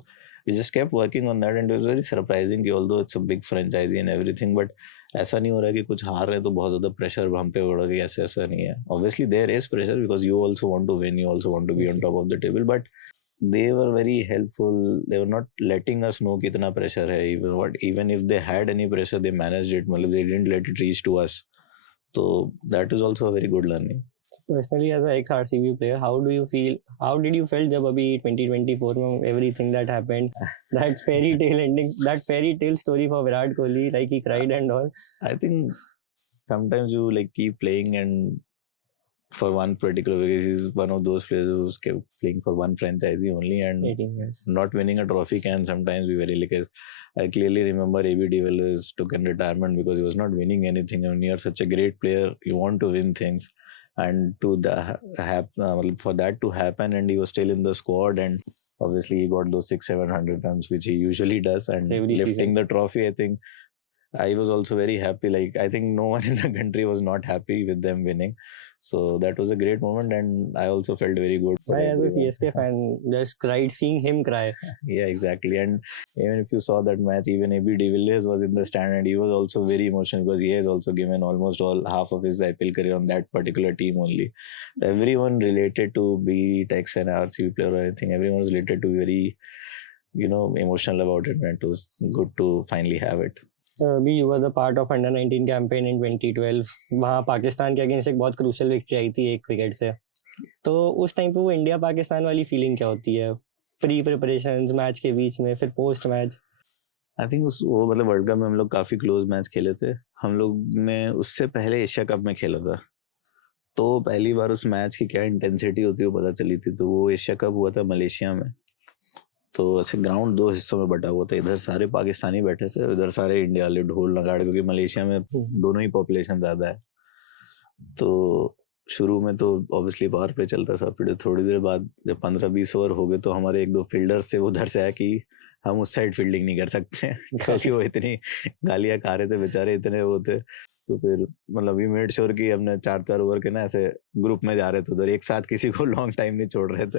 we just kept working on that, and it was very surprising कि although it's a big franchise and everything, but ऐसा नहीं हो रहा है कि कुछ हार रहे हैं तो बहुत ज्यादा प्रेशर हम पे पड़ गया. ऐसा नहीं है. Obviously there is pressure, because you also want to win, you also want to be on top of the table, but they were very helpful. They were not letting us know कितना pressure है. Even if they had any pressure, they managed it. मतलब they didn't let it reach to us. So that is also a very good learning. Personally, as an ex-RCB player, how did you feel जब अभी 2024 में everything that happened, that fairy tale ending, that fairy tale story for Virat Kohli, like he cried and all? I think sometimes you like keep playing, and for one particular, because he's one of those players who's kept playing for one franchise only, and 18 years. not winning a trophy can sometimes be very like. I clearly remember AB de Villiers took in retirement because he was not winning anything. I mean, you're such a great player, you want to win things, and for that to happen, and he was still in the squad, and obviously he got those 600-700 runs which he usually does, and Every lifting season. the trophy. I think I was also very happy. Like, I think no one in the country was not happy with them winning. So that was a great moment, and I also felt very good for I, as a everyone. CSK fan, just cried seeing him cry. Yeah, exactly. And even if you saw that match, even AB de Villiers was in the stand, and he was also very emotional because he has also given almost half of his IPL career on that particular team only. Everyone related to be it ex and RCB player or anything. Everyone was related to very emotional about it, and it was good to finally have it. अभी you were the part of under 19 campaign in 2012। वहाँ पाकिस्तान के against एक बहुत crucial victory आई थी एक wicket से। तो उस टाइम पे वो इंडिया पाकिस्तान वाली फीलिंग क्या होती है प्री प्रिपरेशंस मैच के बीच में, फिर पोस्ट मैच? आई थिंक वो मतलब वर्ल्ड कप में हम लोग काफी क्लोज मैच खेले थे। हम लोग ने उससे पहले एशिया कप में खेला था, तो पहली बार उस मैच की क्या इंटेंसिटी होती है वो पता चली थी। तो वो एशिया कप हुआ था मलेशिया में, तो ऐसे ग्राउंड 2 हिस्सों में बटा हुआ था। इधर सारे पाकिस्तानी बैठे थे, उधर सारे इंडिया वाले ढोल नगाड़े, क्योंकि मलेशिया में दोनों ही पॉपुलेशन ज्यादा है। तो शुरू में तो ऑब्वियसली पावर प्ले चलता था, फिर थोड़ी देर बाद जब 15-20 ओवर हो गए तो हमारे 1-2 फील्डर्स से उधर से आया कि हम उस साइड फील्डिंग नहीं कर सकते क्योंकि वो इतनी गालियां खा रहे थे बेचारे, इतने वो थे। तो फिर मतलब वी मेड श्योर कि हमने 4-4 ओवर के ना ऐसे ग्रुप में जा रहे थे उधर, एक साथ किसी को लॉन्ग टाइम नहीं छोड़ रहे थे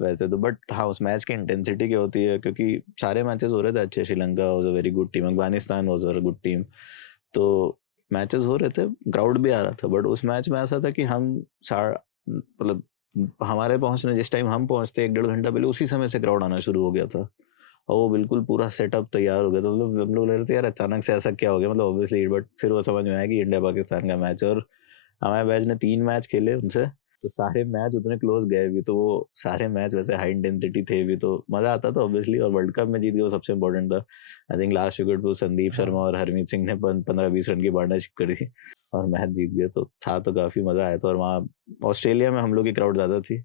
वैसे तो। बट हाँ, उस मैच की इंटेंसिटी क्या होती है, क्योंकि सारे मैचेस हो रहे थे अच्छे। Sri Lanka was a very good team, Afghanistan was a good team, तो मैचेस हो रहे थे, क्राउड भी आ रहा था। बट उस मैच में ऐसा था कि हम मतलब हमारे पहुंचने जिस टाइम हम पहुंचते 1-1.5 घंटा पहले उसी समय से क्राउड आना शुरू हो गया था, और वो बिल्कुल पूरा सेटअप तैयार हो गया। तो मतलब हम लोग लग रहे थे यार अचानक से ऐसा क्या हो गया, मतलब ऑब्वियसली। बट फिर वो समझ में आया कि इंडिया पाकिस्तान का मैच, और हमारे बैच ने 3 मैच खेले उनसे, तो सारे मैच उतने क्लोज गए भी, तो वो सारे मैच वैसे हाई इंटेंसिटी थे भी, तो मजा आता था ऑब्वियसली। और वर्ल्ड कप में जीत गए वो सबसे इंपॉर्टेंट था। आई थिंक लास्ट विकेट पे संदीप शर्मा और हरमीत सिंह ने 15-20 रन की पार्टनरशिप करी थी और मैच जीत गए, तो था तो काफी मजा आया था। और वहाँ ऑस्ट्रेलिया में हम लोग की क्राउड ज्यादा थी,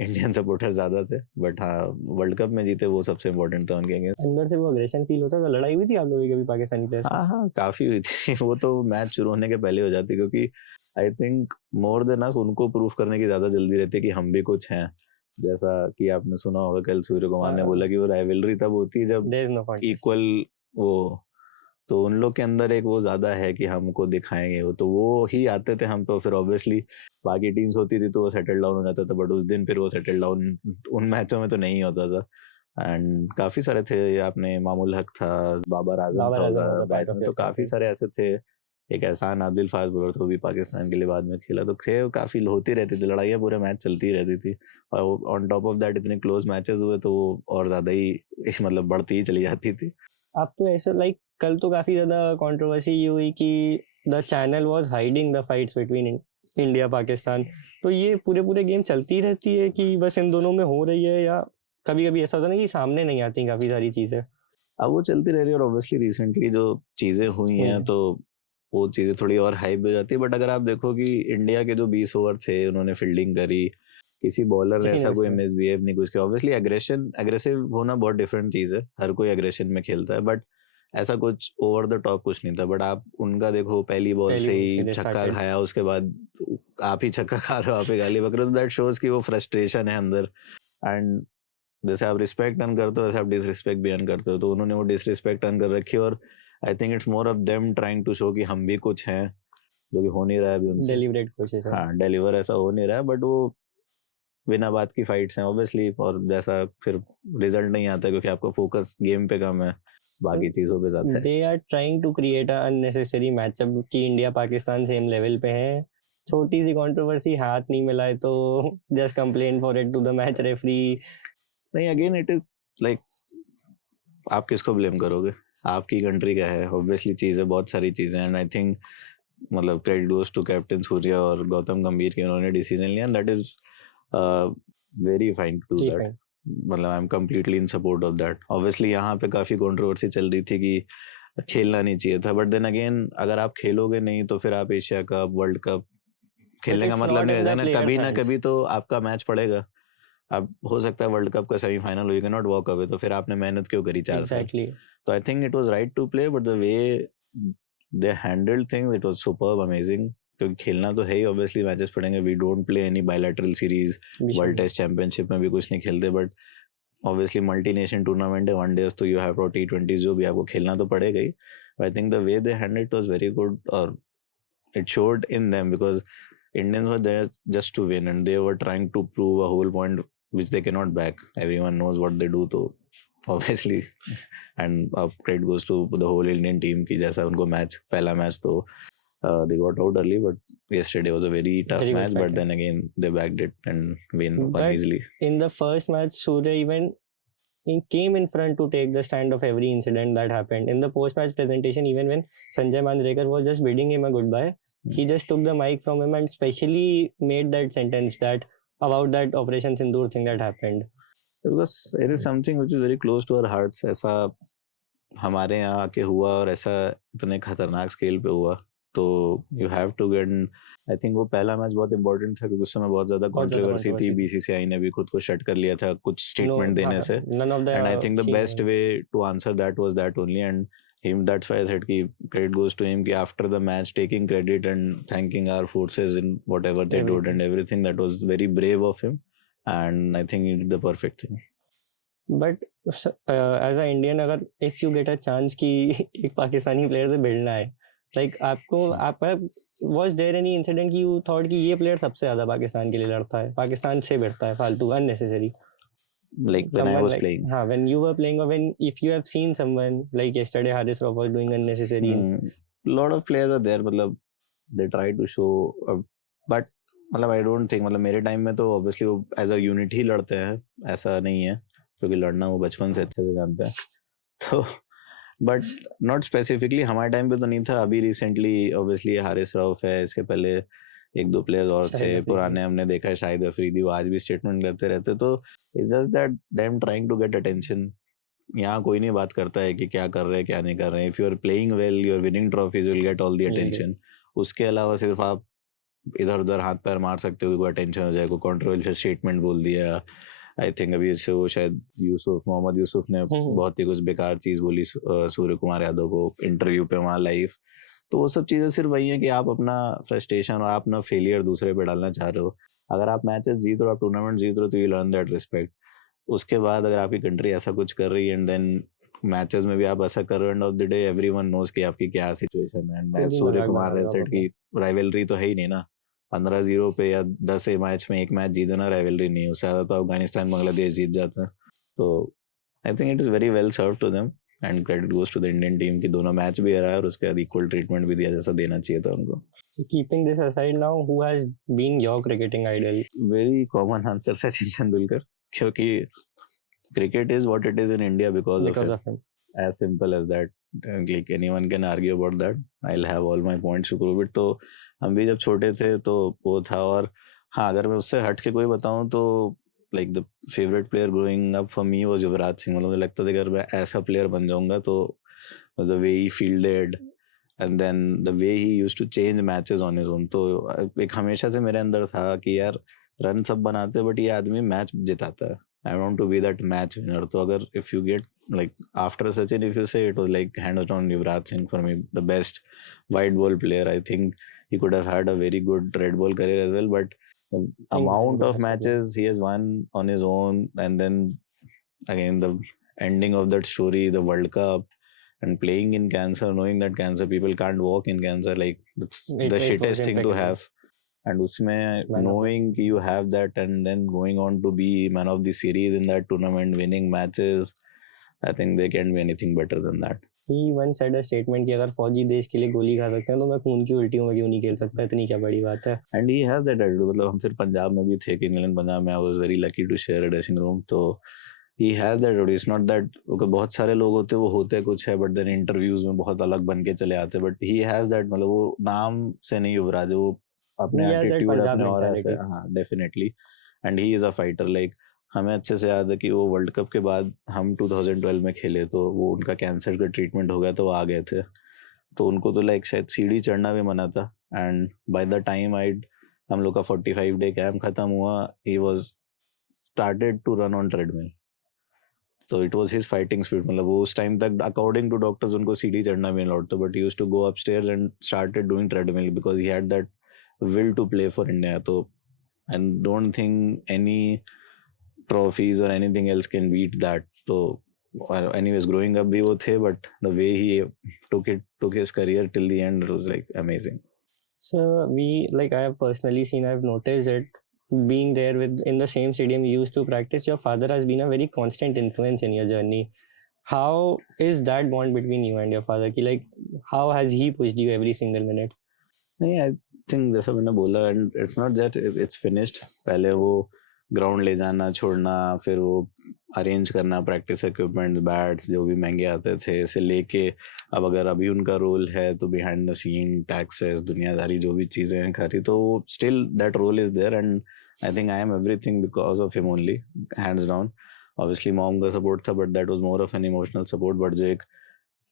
इंडियन सपोर्टर ज्यादा थे, बट हाँ वर्ल्ड कप में जीते वो सबसे इम्पोर्टेंट था उनके अगेंस्ट। अंदर से वो अग्रेशन फील होता था? लड़ाई हुई थी आप लोगों की कभी पाकिस्तानी प्लेयर्स? हाँ हाँ, काफी हुई थी वो तो मैच शुरू होने के पहले हो जाती, क्योंकि I think more than us उनको प्रूफ करने की ज्यादा जल्दी रहती है कि हम भी कुछ हैं। जैसा कि आपने सुना होगा, कल सूर्य कुमार ने बोला कि वो राइवलरी तब होती है जब there is no contest equal वो, तो उन लोग के अंदर एक वो ज्यादा है कि हमको दिखाएंगे वो, तो वो ही आते थे हम पे। फिर ऑब्वियसली बाकी टीम्स होती थी तो वो सेटल डाउन हो जाता था, बट उस दिन फिर वो सेटल डाउन उन मैचों में तो नहीं होता था। एंड काफी सारे थे, आपने मामूल हक था, बाबर आजम था उधर बैच में, तो काफी सारे ऐसे थे। एक एहसान आदिल फास्ट बॉलर था, वो भी पाकिस्तान के लिए बाद में खेला, तो थे काफी होती रहती थी लड़ाइयाँ, पूरे मैच चलती रहती थी। और ऑन टॉप ऑफ दैट इतने क्लोज मैचेस हुए तो वो और ज्यादा ही मतलब बढ़ती ही चली जाती थी। अब तो ऐसा लाइक कल तो काफी ज्यादा कंट्रोवर्सी ये हुई कि the channel was hiding the fights between India Pakistan. तो ये पूरे गेम चलती रहती है कि बस इन दोनों में हो रही है, या कभी कभी ऐसा होता है ना कि सामने नहीं आती काफी सारी चीजें? अब वो चलती रह रही है, और ऑब्वियसली रिसेंटली जो चीजें हुई हैं तो वो चीजें थोड़ी और हाइप हो जाती है। बट अगर आप देखो कि इंडिया के जो 20 ओवर थे उन्होंने फील्डिंग करी, किसी बॉलर ने ऐसा कोई मिसबिहेव नहीं कुछ किया। ऑब्वियसली एग्रेसिव होना बहुत डिफरेंट चीज है, हर कोई एग्रेशन में खेलता है, बट ऐसा कुछ ओवर द टॉप कुछ नहीं था। बट आप उनका देखो, पहली बॉल से ही छक्का खाया, उसके बाद आप ही छक्का खा रहे हो, आप ही गाली बक रहे हो, तो दैट शोज कि वो फ्रस्ट्रेशन है अंदर। एंड जैसे आप रिस्पेक्ट अर्न करते हो वैसे आप डिसरिस्पेक्ट भी अर्न करते हो, तो उन्होंने वो डिसरिस्पेक्ट अर्न कर रखी है। और I think it's more of them trying to show कि हम भी कुछ हैं, जो कि हो नहीं रहा है अभी उनसे। डेलिब्रेट कोशिश है। हाँ, डिलीवर ऐसा हो नहीं रहा है, बट वो बिना बात की फाइट्स हैं ऑब्वियसली, और जैसा फिर रिजल्ट नहीं आता क्योंकि आपका फोकस गेम पे कम है, बाकी चीजों पे ज्यादा है। They are trying to create a unnecessary matchup कि इंडिया पाकिस्तान सेम लेवल पे हैं, छोटी सी कंट्रोवर्सी हाथ नहीं मिलाए तो just complain for it to the match referee. नहीं, अगेन इट इज लाइक आप किसको ब्लेम करोगे, आपकी कंट्री का है ऑब्वियसली, चीजें बहुत सारी चीजें। एंड आई थिंक मतलब credit goes to captain Surya और गौतम गंभीर के, उन्होंने डिसीजन लिया, that is very fine to do that. मतलब I am completely in support of that. Obviously यहाँ पे काफी कंट्रोवर्सी चल रही थी कि खेलना नहीं चाहिए था, बट देन अगेन अगर आप खेलोगे नहीं तो फिर आप एशिया कप, वर्ल्ड कप खेलने का मतलब नहीं रहता ना, कभी ना कभी तो आपका मैच पड़ेगा। अब हो सकता है वर्ल्ड कप का semifinal, you can not walk away, तो फिर आपने मेहनत क्यों करी 4 साल? तो I think it was right to play, but the way they handled things it was superb, amazing. क्योंकि खेलना तो है ही, ऑब्वियसली मैचेस पड़ेंगे, we don't play any bilateral series, world test championship में भी कुछ नहीं खेलते, but obviously multi nation tournament है, वनडेज तो यू हैव T20 जो भी आपको खेलना तो पड़ेगा ही। I think the way they handled it was very good, और it showed in them because Indians were there just to win and they were trying to prove a whole point which they cannot back. Everyone knows what they do, so obviously and credit goes to the whole Indian team कि जैसा उनको match, पहला match तो they got out early, but yesterday was a very tough match, but then again they backed it and win easily. In the first match, Surya even he came in front to take the stand of every incident that happened. In the post-match presentation, even when Sanjay Manjrekar was just bidding him a goodbye, he just took the mic from him and specially made that sentence that about that Operation Sindoor thing that happened. Because it is something which is very close to our hearts. ऐसा हमारे यहाँ आके हुआ और ऐसा इतने खतरनाक scale पे हुआ, तो you have to get, I think वो पहला मैच बहुत इंपॉर्टेंट था क्योंकि उस समय बहुत ज्यादा कंट्रोवर्सी थी, बीसीसीआई ने भी खुद को शट कर लिया था कुछ स्टेटमेंट देने से, and I think the best way to answer that was that only, and him, that's why I said ki credit goes to him ki after the match taking credit and thanking our forces in whatever they did and everything, that was very brave of him, and I think he did the perfect thing. But as an Indian, अगर if you get a chance कि एक Pakistani player से भिड़ना है, like आपका was there any incident कि you thought कि ये player सबसे ज़्यादा पाकिस्तान के लिए लड़ता है, पाकिस्तान से भिड़ता है फालतू unnecessary? Like when I was playing. When you were playing, or when if you have seen someone like yesterday Haris Rauf was doing unnecessary. Lot of players are there, मतलब they try to show, but मतलब I don't think, मतलब मेरे time में तो obviously वो as a unit ही लड़ते हैं, ऐसा नहीं है क्योंकि लड़ना वो बचपन से अच्छे से जानते हैं, तो बट नॉट स्पेसिफिकली हमारे टाइम पे तो नहीं था. अभी रिसेंटली ऑब्वियसली हारिस रऊफ है, इसके पहले एक दो प्लेयर्स और थे पुराने, हमने देखा है शाहिद अफरीदी, वो आज भी स्टेटमेंट करते रहते, तो it's just that them trying to get attention. यहाँ कोई नहीं बात करता है कि क्या कर रहे हैं क्या नहीं कर रहे हैं. If you are playing well, you are winning trophies, you will get all the attention. उसके अलावा सिर्फ आप इधर उधर हाथ पैर मार सकते हो, कोई अटेंशन हो जाए, कोई कंट्रोवर्शियल स्टेटमेंट बोल दिया. आई थिंक अभी से वो शायद मोहम्मद यूसुफ ने बहुत ही कुछ बेकार चीज बोली सूर्य कुमार यादव को इंटरव्यू पे वहाँ लाइव. तो वो सब चीजें सिर्फ वही है कि आप अपना फ्रस्ट्रेशन और आप अपना फेलियर दूसरे पे डालना चाह रहे हो. अगर आप मैचेस जीत रहे हो, आप टूर्नामेंट जीत रहे हो, तो यू लर्न दैट रिस्पेक्ट. उसके बाद अगर आपकी कंट्री ऐसा कुछ कर रही है एंड देन मैचेस में भी आप ऐसा कर रहे हो, end of the day everyone knows कि आपकी क्या सिचुएशन है. एंड सूर्य कुमार ने सेड की राइवलरी तो है ही नहीं ना, 15-0 पे या 10 मैच में एक मैच जीतना राइवलरी नहीं है, उससे ज्यादा तो अफगानिस्तान बांग्लादेश जीत जाता है. तो I think it is very well serve to them, and credit goes to the Indian team की दोनों मैच भी हराया और उसके बाद इक्वल ट्रीटमेंट भी दिया जैसा देना चाहिए था उनको. Keeping this aside now, who has been your cricketing idol? Very common answer, Sachin Tendulkar, क्योंकि cricket is what it is in India because of him. As simple as that. Like anyone can argue about that. I'll have all my points to prove it. तो हम भी जब छोटे थे तो वो था. और हाँ, अगर मैं उससे हट के कोई बताऊं तो like the favorite player growing up for me was Yuvraj Singh. मतलब मुझे लगता था कि अगर मैं ऐसा प्लेयर बन जाऊंगा तो the way he fielded and then the way he used to change matches on his own, तो एक हमेशा से मेरे अंदर था कि यार रन सब बनाते बट ये आदमी मैच जिताता है. I want to be that match winner. तो अगर if you get like after Sachin, if you say, it was like hands down Yuvraj Singh for me, the best white ball player. I think he could have had a very good red ball career as well, but the amount of matches he has won on his own, and then again the ending of that story, the World Cup, and playing in cancer, knowing that cancer people can't walk in cancer, like it's the shittest thing to have. And usme knowing you have that and then going on to be man of the series in that tournament, winning matches, I think they can't be anything better than that. He once said a statement कि अगर फौजी देश के लिए गोली खा सकते हैं तो मैं खून की उल्टियों में क्यों नहीं खेल सकता. इतनी क्या बड़ी बात है. And he has that attitude. मतलब हम फिर पंजाब में भी थे, इंग्लैंड पंजाब में I was very lucky to share a dressing room. तो he has that attitude. It's not that बहुत सारे लोग होते वो होते कुछ है but then interviews में बहुत अलग बन के चले आते, but he has that, मतलब वो नाम से नहीं युवराज, वो अपने एटीट्यूड अपने और ऐसे. हाँ, definitely. And he is a fighter. Like हमें अच्छे से याद है कि वो वर्ल्ड कप के बाद हम 2012 में खेले तो वो उनका कैंसर का ट्रीटमेंट हो गया तो वो आ गए थे, तो उनको तो लाइक शायद सीढ़ी चढ़ना भी मना था. एंड बाय द टाइम हम लोग का 45 डे कैंप खत्म हुआ, he was started to run on treadmill. तो it was his fighting spirit. मतलब वो उस टाइम तक अकॉर्डिंग टू डॉक्टर्स उनको सीढ़ी चढ़ना भी अलाउड था, but he used to go upstairs and started doing treadmill because he had that will to play for India. So and don't think any trophies or anything else can beat that. So anyways, growing up bhi wo the, but the way he took his career till the end, it was like amazing. So I have personally seen, I've noticed it being there in the same stadium you used to practice. Your father has been a very constant influence in your journey. How is that bond between you and your father? Like how has he pushed you every single minute? नहीं, I think जैसा मैंने बोला, and it's not that it's finished. पहले वो ground ले जाना छोड़ना, फिर वो अरेंज करना प्रैक्टिस इक्विपमेंट, बैट्स जो भी महंगे आते थे से लेके अब अगर अभी उनका रोल है तो बिहाइंड द सीन टैक्सेस दुनियादारी जो भी चीज़ें हैं खरी, तो still that role is there and I think I am everything because of him only, hands down. Obviously mom का सपोर्ट था but that was more of an emotional support, but जो एक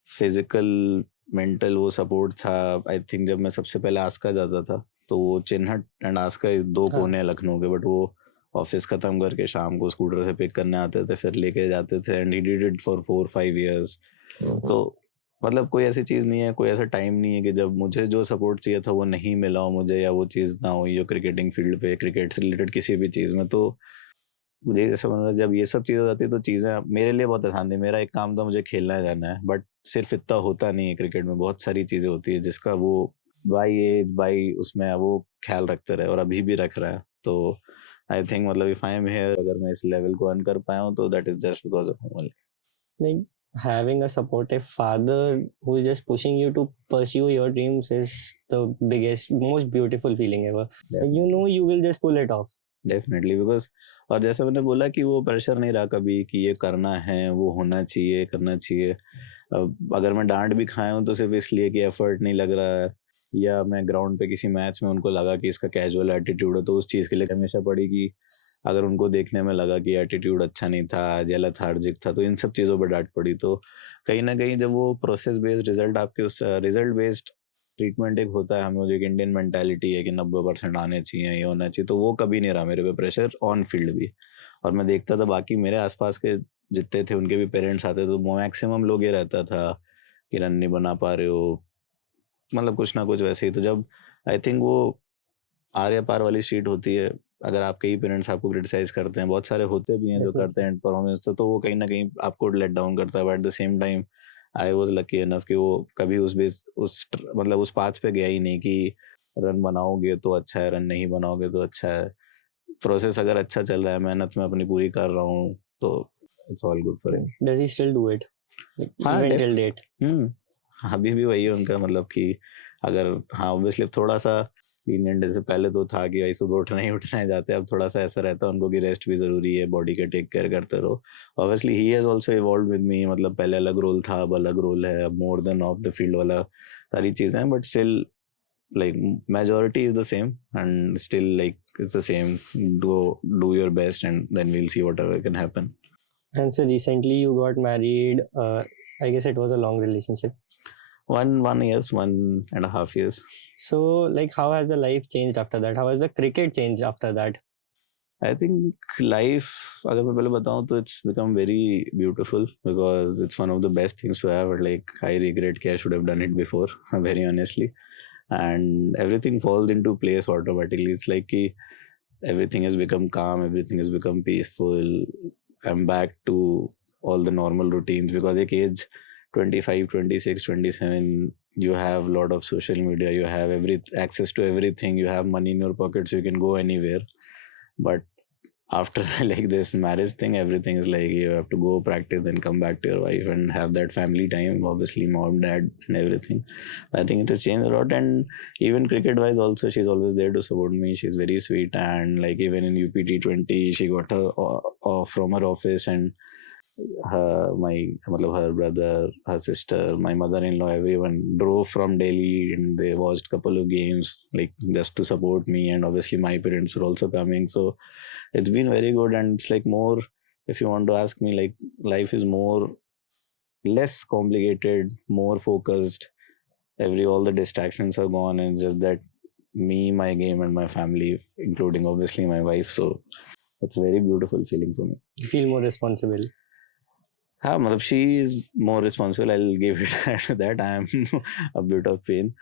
फिजिकल मेंटल वो support था, आई think जब मैं सबसे पहले आस्का जाता था तो वो चिन्हट एंड आस्का दो हाँ। कोने हैं लखनऊ के, बट वो ऑफिस खत्म करके शाम को स्कूटर से पिक करने आते थे फिर लेके जाते थे and he did it for 4-5 years। तो मतलब कोई ऐसी चीज़ नहीं है, कोई ऐसा टाइम नहीं है कि जब मुझे जो सपोर्ट चाहिए था वो नहीं मिला हो मुझे, या वो चीज़ ना हुई हो क्रिकेटिंग फील्ड पे, क्रिकेट से रिलेटेड किसी भी चीज़ में। तो मुझे जैसे मतलब जब ये सब चीज़ें हो जाती है तो चीज़ें मेरे लिए बहुत आसान थी। मेरा एक काम था, मुझे खेलना जाना है, बट सिर्फ इतना होता नहीं है क्रिकेट में, बहुत सारी चीज़ें होती है जिसका वो बाई एज बाई उसमें वो ख्याल रखते रहे और अभी भी रख रहा है। तो आई थिंक मतलब इफ आई एम हियर, अगर मैं इस लेवल को अर्न कर पाया हूँ तो that is just because of him. Like having a supportive father who is just pushing you to pursue your dreams is the biggest, most beautiful feeling ever. Like, you know you will just pull it off. Definitely because और जैसे मैंने बोला कि वो pressure नहीं रहा कभी कि ये करना है, वो होना चाहिए, करना चाहिए। अब अगर मैं डांट भी खाया हूँ तो सिर्फ इसलिए कि एफर्ट नहीं लग रहा है, या मैं ग्राउंड पे किसी मैच में उनको लगा कि इसका कैजुअल एटीट्यूड है तो उस चीज़ के लिए हमेशा पड़ी कि अगर उनको देखने में लगा कि एटीट्यूड अच्छा नहीं था, या लेथार्जिक था, तो इन सब चीज़ों पर डांट पड़ी। तो कहीं ना कहीं जब वो प्रोसेस बेस्ड रिजल्ट आपके उस रिजल्ट बेस्ड ट्रीटमेंट एक होता है, हमें जो एक इंडियन मेंटालिटी है कि 90% आने चाहिए, ये होना चाहिए, तो वो कभी नहीं रहा मेरे पे प्रेशर ऑन फील्ड भी। और मैं देखता था बाकी मेरे आसपास के जितने थे उनके भी पेरेंट्स आते तो मैक्सिमम लोग ये रहता था कि रन नहीं बना पा रहे हो, मतलब कुछ ना कुछ वैसे ही। तो जब आई थिंक वो आर या पार वाली शीट होती है, अगर आपके ही पेरेंट्स आपको क्रिटिसाइज करते हैं, बहुत सारे होते भी हैं जो करते हैं परफॉर्मेंस से, तो वो कहीं ना कहीं आपको लेट डाउन करता है। But at the same time I was lucky enough कि वो कभी मतलब उस पाथ पे गया ही नहीं कि रन बनाओगे तो अच्छा है, रन नहीं बनाओगे तो अच्छा है। प्रोसेस अगर अच्छा चल रहा है, मेहनत मैं अपनी पूरी कर रहा हूँ, तो it's all good for him. Does he still do it? Like, हाँ even डेफ till date? अभी भी वही है उनका, मतलब कि अगर हाँ ऑब्वियसली थोड़ा सा लीनियंट, जैसे पहले तो था कि भाई सुबह उठना ही जाते हैं, अब थोड़ा सा ऐसा रहता है उनको कि रेस्ट भी जरूरी है, बॉडी के टेक केयर करते रहो। Obviously he has also evolved with me, मतलब पहले अलग रोल था, अब अलग रोल है, अब more than of the field वाला सारी चीजें हैं, but still like majority is the same and still like it's the same, do your best and then we'll see whatever can happen. And so recently you got married. I guess it was a long relationship. 1 years, 1.5 years. So, like, how has the life changed after that? How has the cricket changed after that? I think life, अगर मैं पहले बताऊं तो it's become very beautiful because it's one of the best things to have. Like I regret कि I should have done it before, very honestly. And everything falls into place automatically. It's like कि everything has become calm, everything has become peaceful. I'm back to all the normal routines because एक age 25, 26, 27, you have a lot of social media, you have access to everything, you have money in your pocket, so you can go anywhere. But after like this marriage thing, everything is like you have to go practice, then come back to your wife and have that family time, obviously mom, dad and everything. I think it has changed a lot, and even cricket wise also she's always there to support me. She's very sweet, and like even in UPT20 she got her off from her office, and her brother, her sister, my mother-in-law, everyone drove from Delhi and they watched couple of games like just to support me, and obviously my parents are also coming. So it's been very good, and it's like more, if you want to ask me, like life is more less complicated, more focused. All the distractions are gone, and it's just that me, my game, and my family, including obviously my wife. So it's a very beautiful feeling for me. You feel more responsible. हाँ मतलब she is more responsible. I'll give it that. I am a bit of pain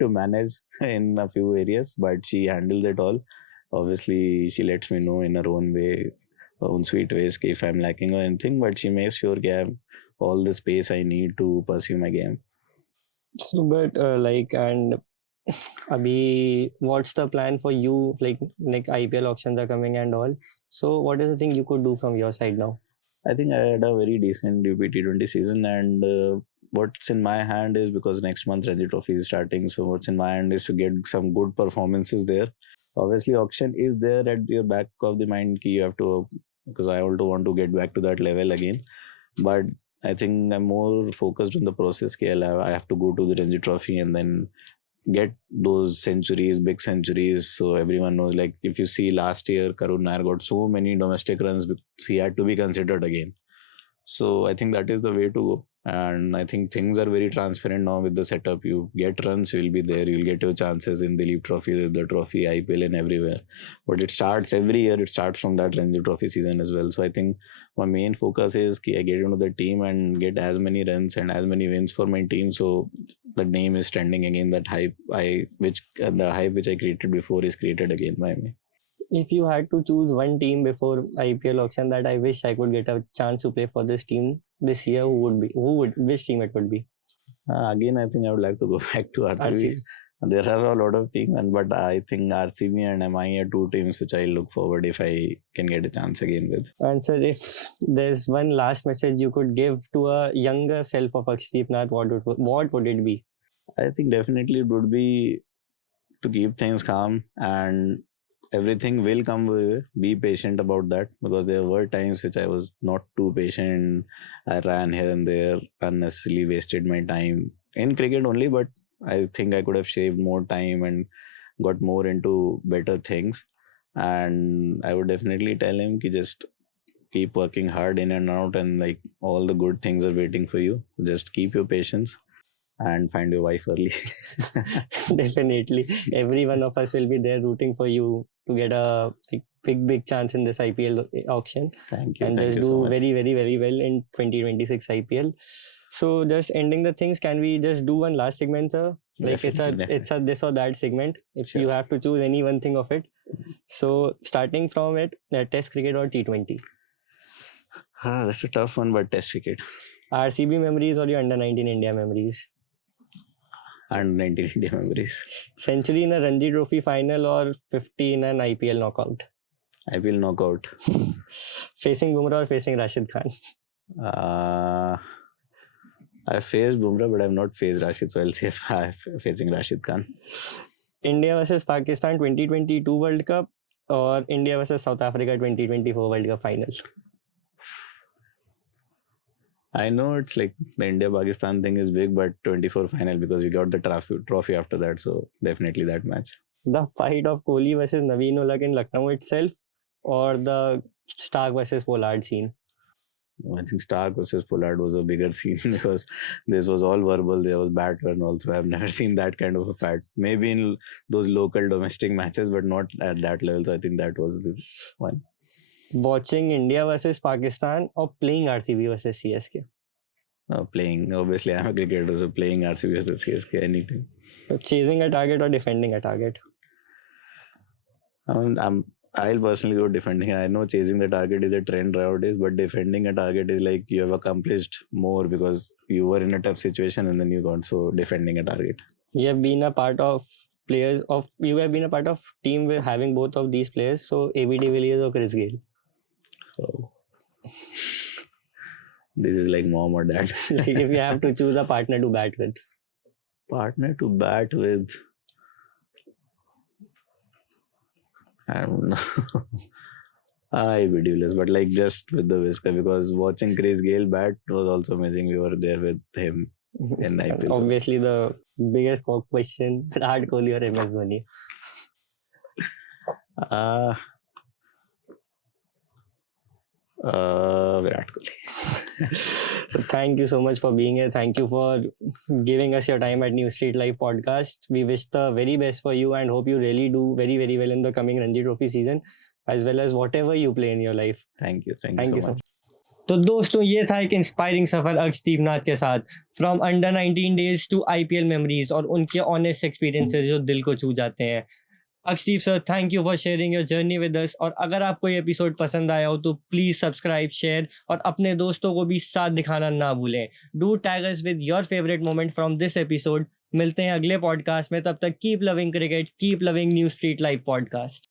to manage in a few areas, but she handles it all. Obviously, she lets me know in her own way, own sweet ways, if I'm lacking or anything. But she makes sure that I have all the space I need to pursue my game. So, but like, and Abhi, what's the plan for you? Like IPL auctions are coming and all. So, what is the thing you could do from your side now? I think I had a very decent UP T20 season, and what's in my hand is, because next month Ranji Trophy is starting, so what's in my hand is to get some good performances there. obviously auction is there at your back of the mind ki you have to, because I also want to get back to that level again, but I think I'm more focused on the process ki I have to go to the Ranji Trophy and then get those centuries, big centuries. So everyone knows, like if you see last year, Karun Nair got so many domestic runs, he had to be considered again. So I think that is the way to go. And I think things are very transparent now with the setup. You get runs, you will be there. You'll get your chances in the Leap Trophy, the Trophy, IPL, and everywhere. But it starts every year. It starts from that Ranji Trophy season as well. So I think my main focus is I get into the team and get as many runs and as many wins for my team. So the name is trending again. That hype, the hype which I created before is created again by me. If you had to choose one team before IPL auction that I wish I could get a chance to play for this team this year, which team it would be? Again, I think I would like to go back to RCB. RCB. There are a lot of things, but I think RCB and MI are two teams which I look forward if I can get a chance again with. And sir, if there's one last message you could give to a younger self of Akshdeep Nath, what would it be? I think definitely it would be to keep things calm, and everything will come with. Be patient about that, because there were times which I was not too patient. I ran here and there, unnecessarily wasted my time in cricket only, but I think I could have shaved more time and got more into better things. And I would definitely tell him ki just keep working hard in and out, and like all the good things are waiting for you. Just keep your patience and find your wife early. Definitely, every one of us will be there rooting for you to get a big chance in this IPL auction. Thank you. And Thank just you do so much. very well in 2026 IPL. So just ending the things, can we just do one last segment, sir? Like Definitely. it's a this or that segment. If Sure. you have to choose any one thing of it. So starting from it, Test cricket or T20? That's a tough one, but Test cricket. RCB memories or your under-19 India memories? And 19 India memories. Century in a Ranji Trophy final or 50 in an IPL knockout? I will knock out. Facing Bumrah or facing Rashid Khan? I faced Bumrah, but I've not faced Rashid, so I'll say I'm facing Rashid Khan. India versus Pakistan 2022 World Cup or India versus South Africa 2024 World Cup final? I know it's like the India-Pakistan thing is big, but 24 final, because we got the trophy after that, so definitely that match. The fight of Kohli versus Naveen Ulak in Lucknow itself, or the Stark versus Pollard scene? I think Stark versus Pollard was a bigger scene because this was all verbal. There was bat run also. I've never seen that kind of a fight. Maybe in those local domestic matches, but not at that level. So I think that was the one. Watching India versus Pakistan or playing RCB versus CSK? Playing, obviously I'm a cricketer, so playing RCB versus CSK anytime. So chasing a target or defending a target? I'll personally go defending. I know chasing the target is a trend nowadays, but defending a target is like you have accomplished more because you were in a tough situation and then you got, so defending a target. You have been a part of team with having both of these players, so AB de Villiers or Chris Gayle? So this is like mom or dad. Like if you have to choose a partner to bat with? Partner to bat with, I don't know. I'll be duelist, but like just with the whisker, because watching Chris Gayle bat was also amazing. We were there with him in IPL. Obviously, the biggest question: Virat Kohli or MS Dhoni? Virat Kohli. So thank you so much for being here. Thank you for giving us your time at New Street Live podcast. We wish the very best for you and hope you really do very well in the coming Ranji Trophy season, as well as whatever you play in your life. Thank you so much. तो दोस्तों ये था एक inspiring सफर अक्षदीप नाथ के साथ, from under 19 days to IPL memories और उनके honest experiences जो दिल को छू जाते हैं. Akshdeep sir, thank you for sharing your journey with us. और अगर आपको ये एपिसोड पसंद आया हो तो प्लीज सब्सक्राइब, शेयर और अपने दोस्तों को भी साथ दिखाना ना भूलें. Do tag us with your favourite moment from this episode. मिलते हैं अगले पॉडकास्ट में, तब तक keep loving cricket, keep loving new street live podcast.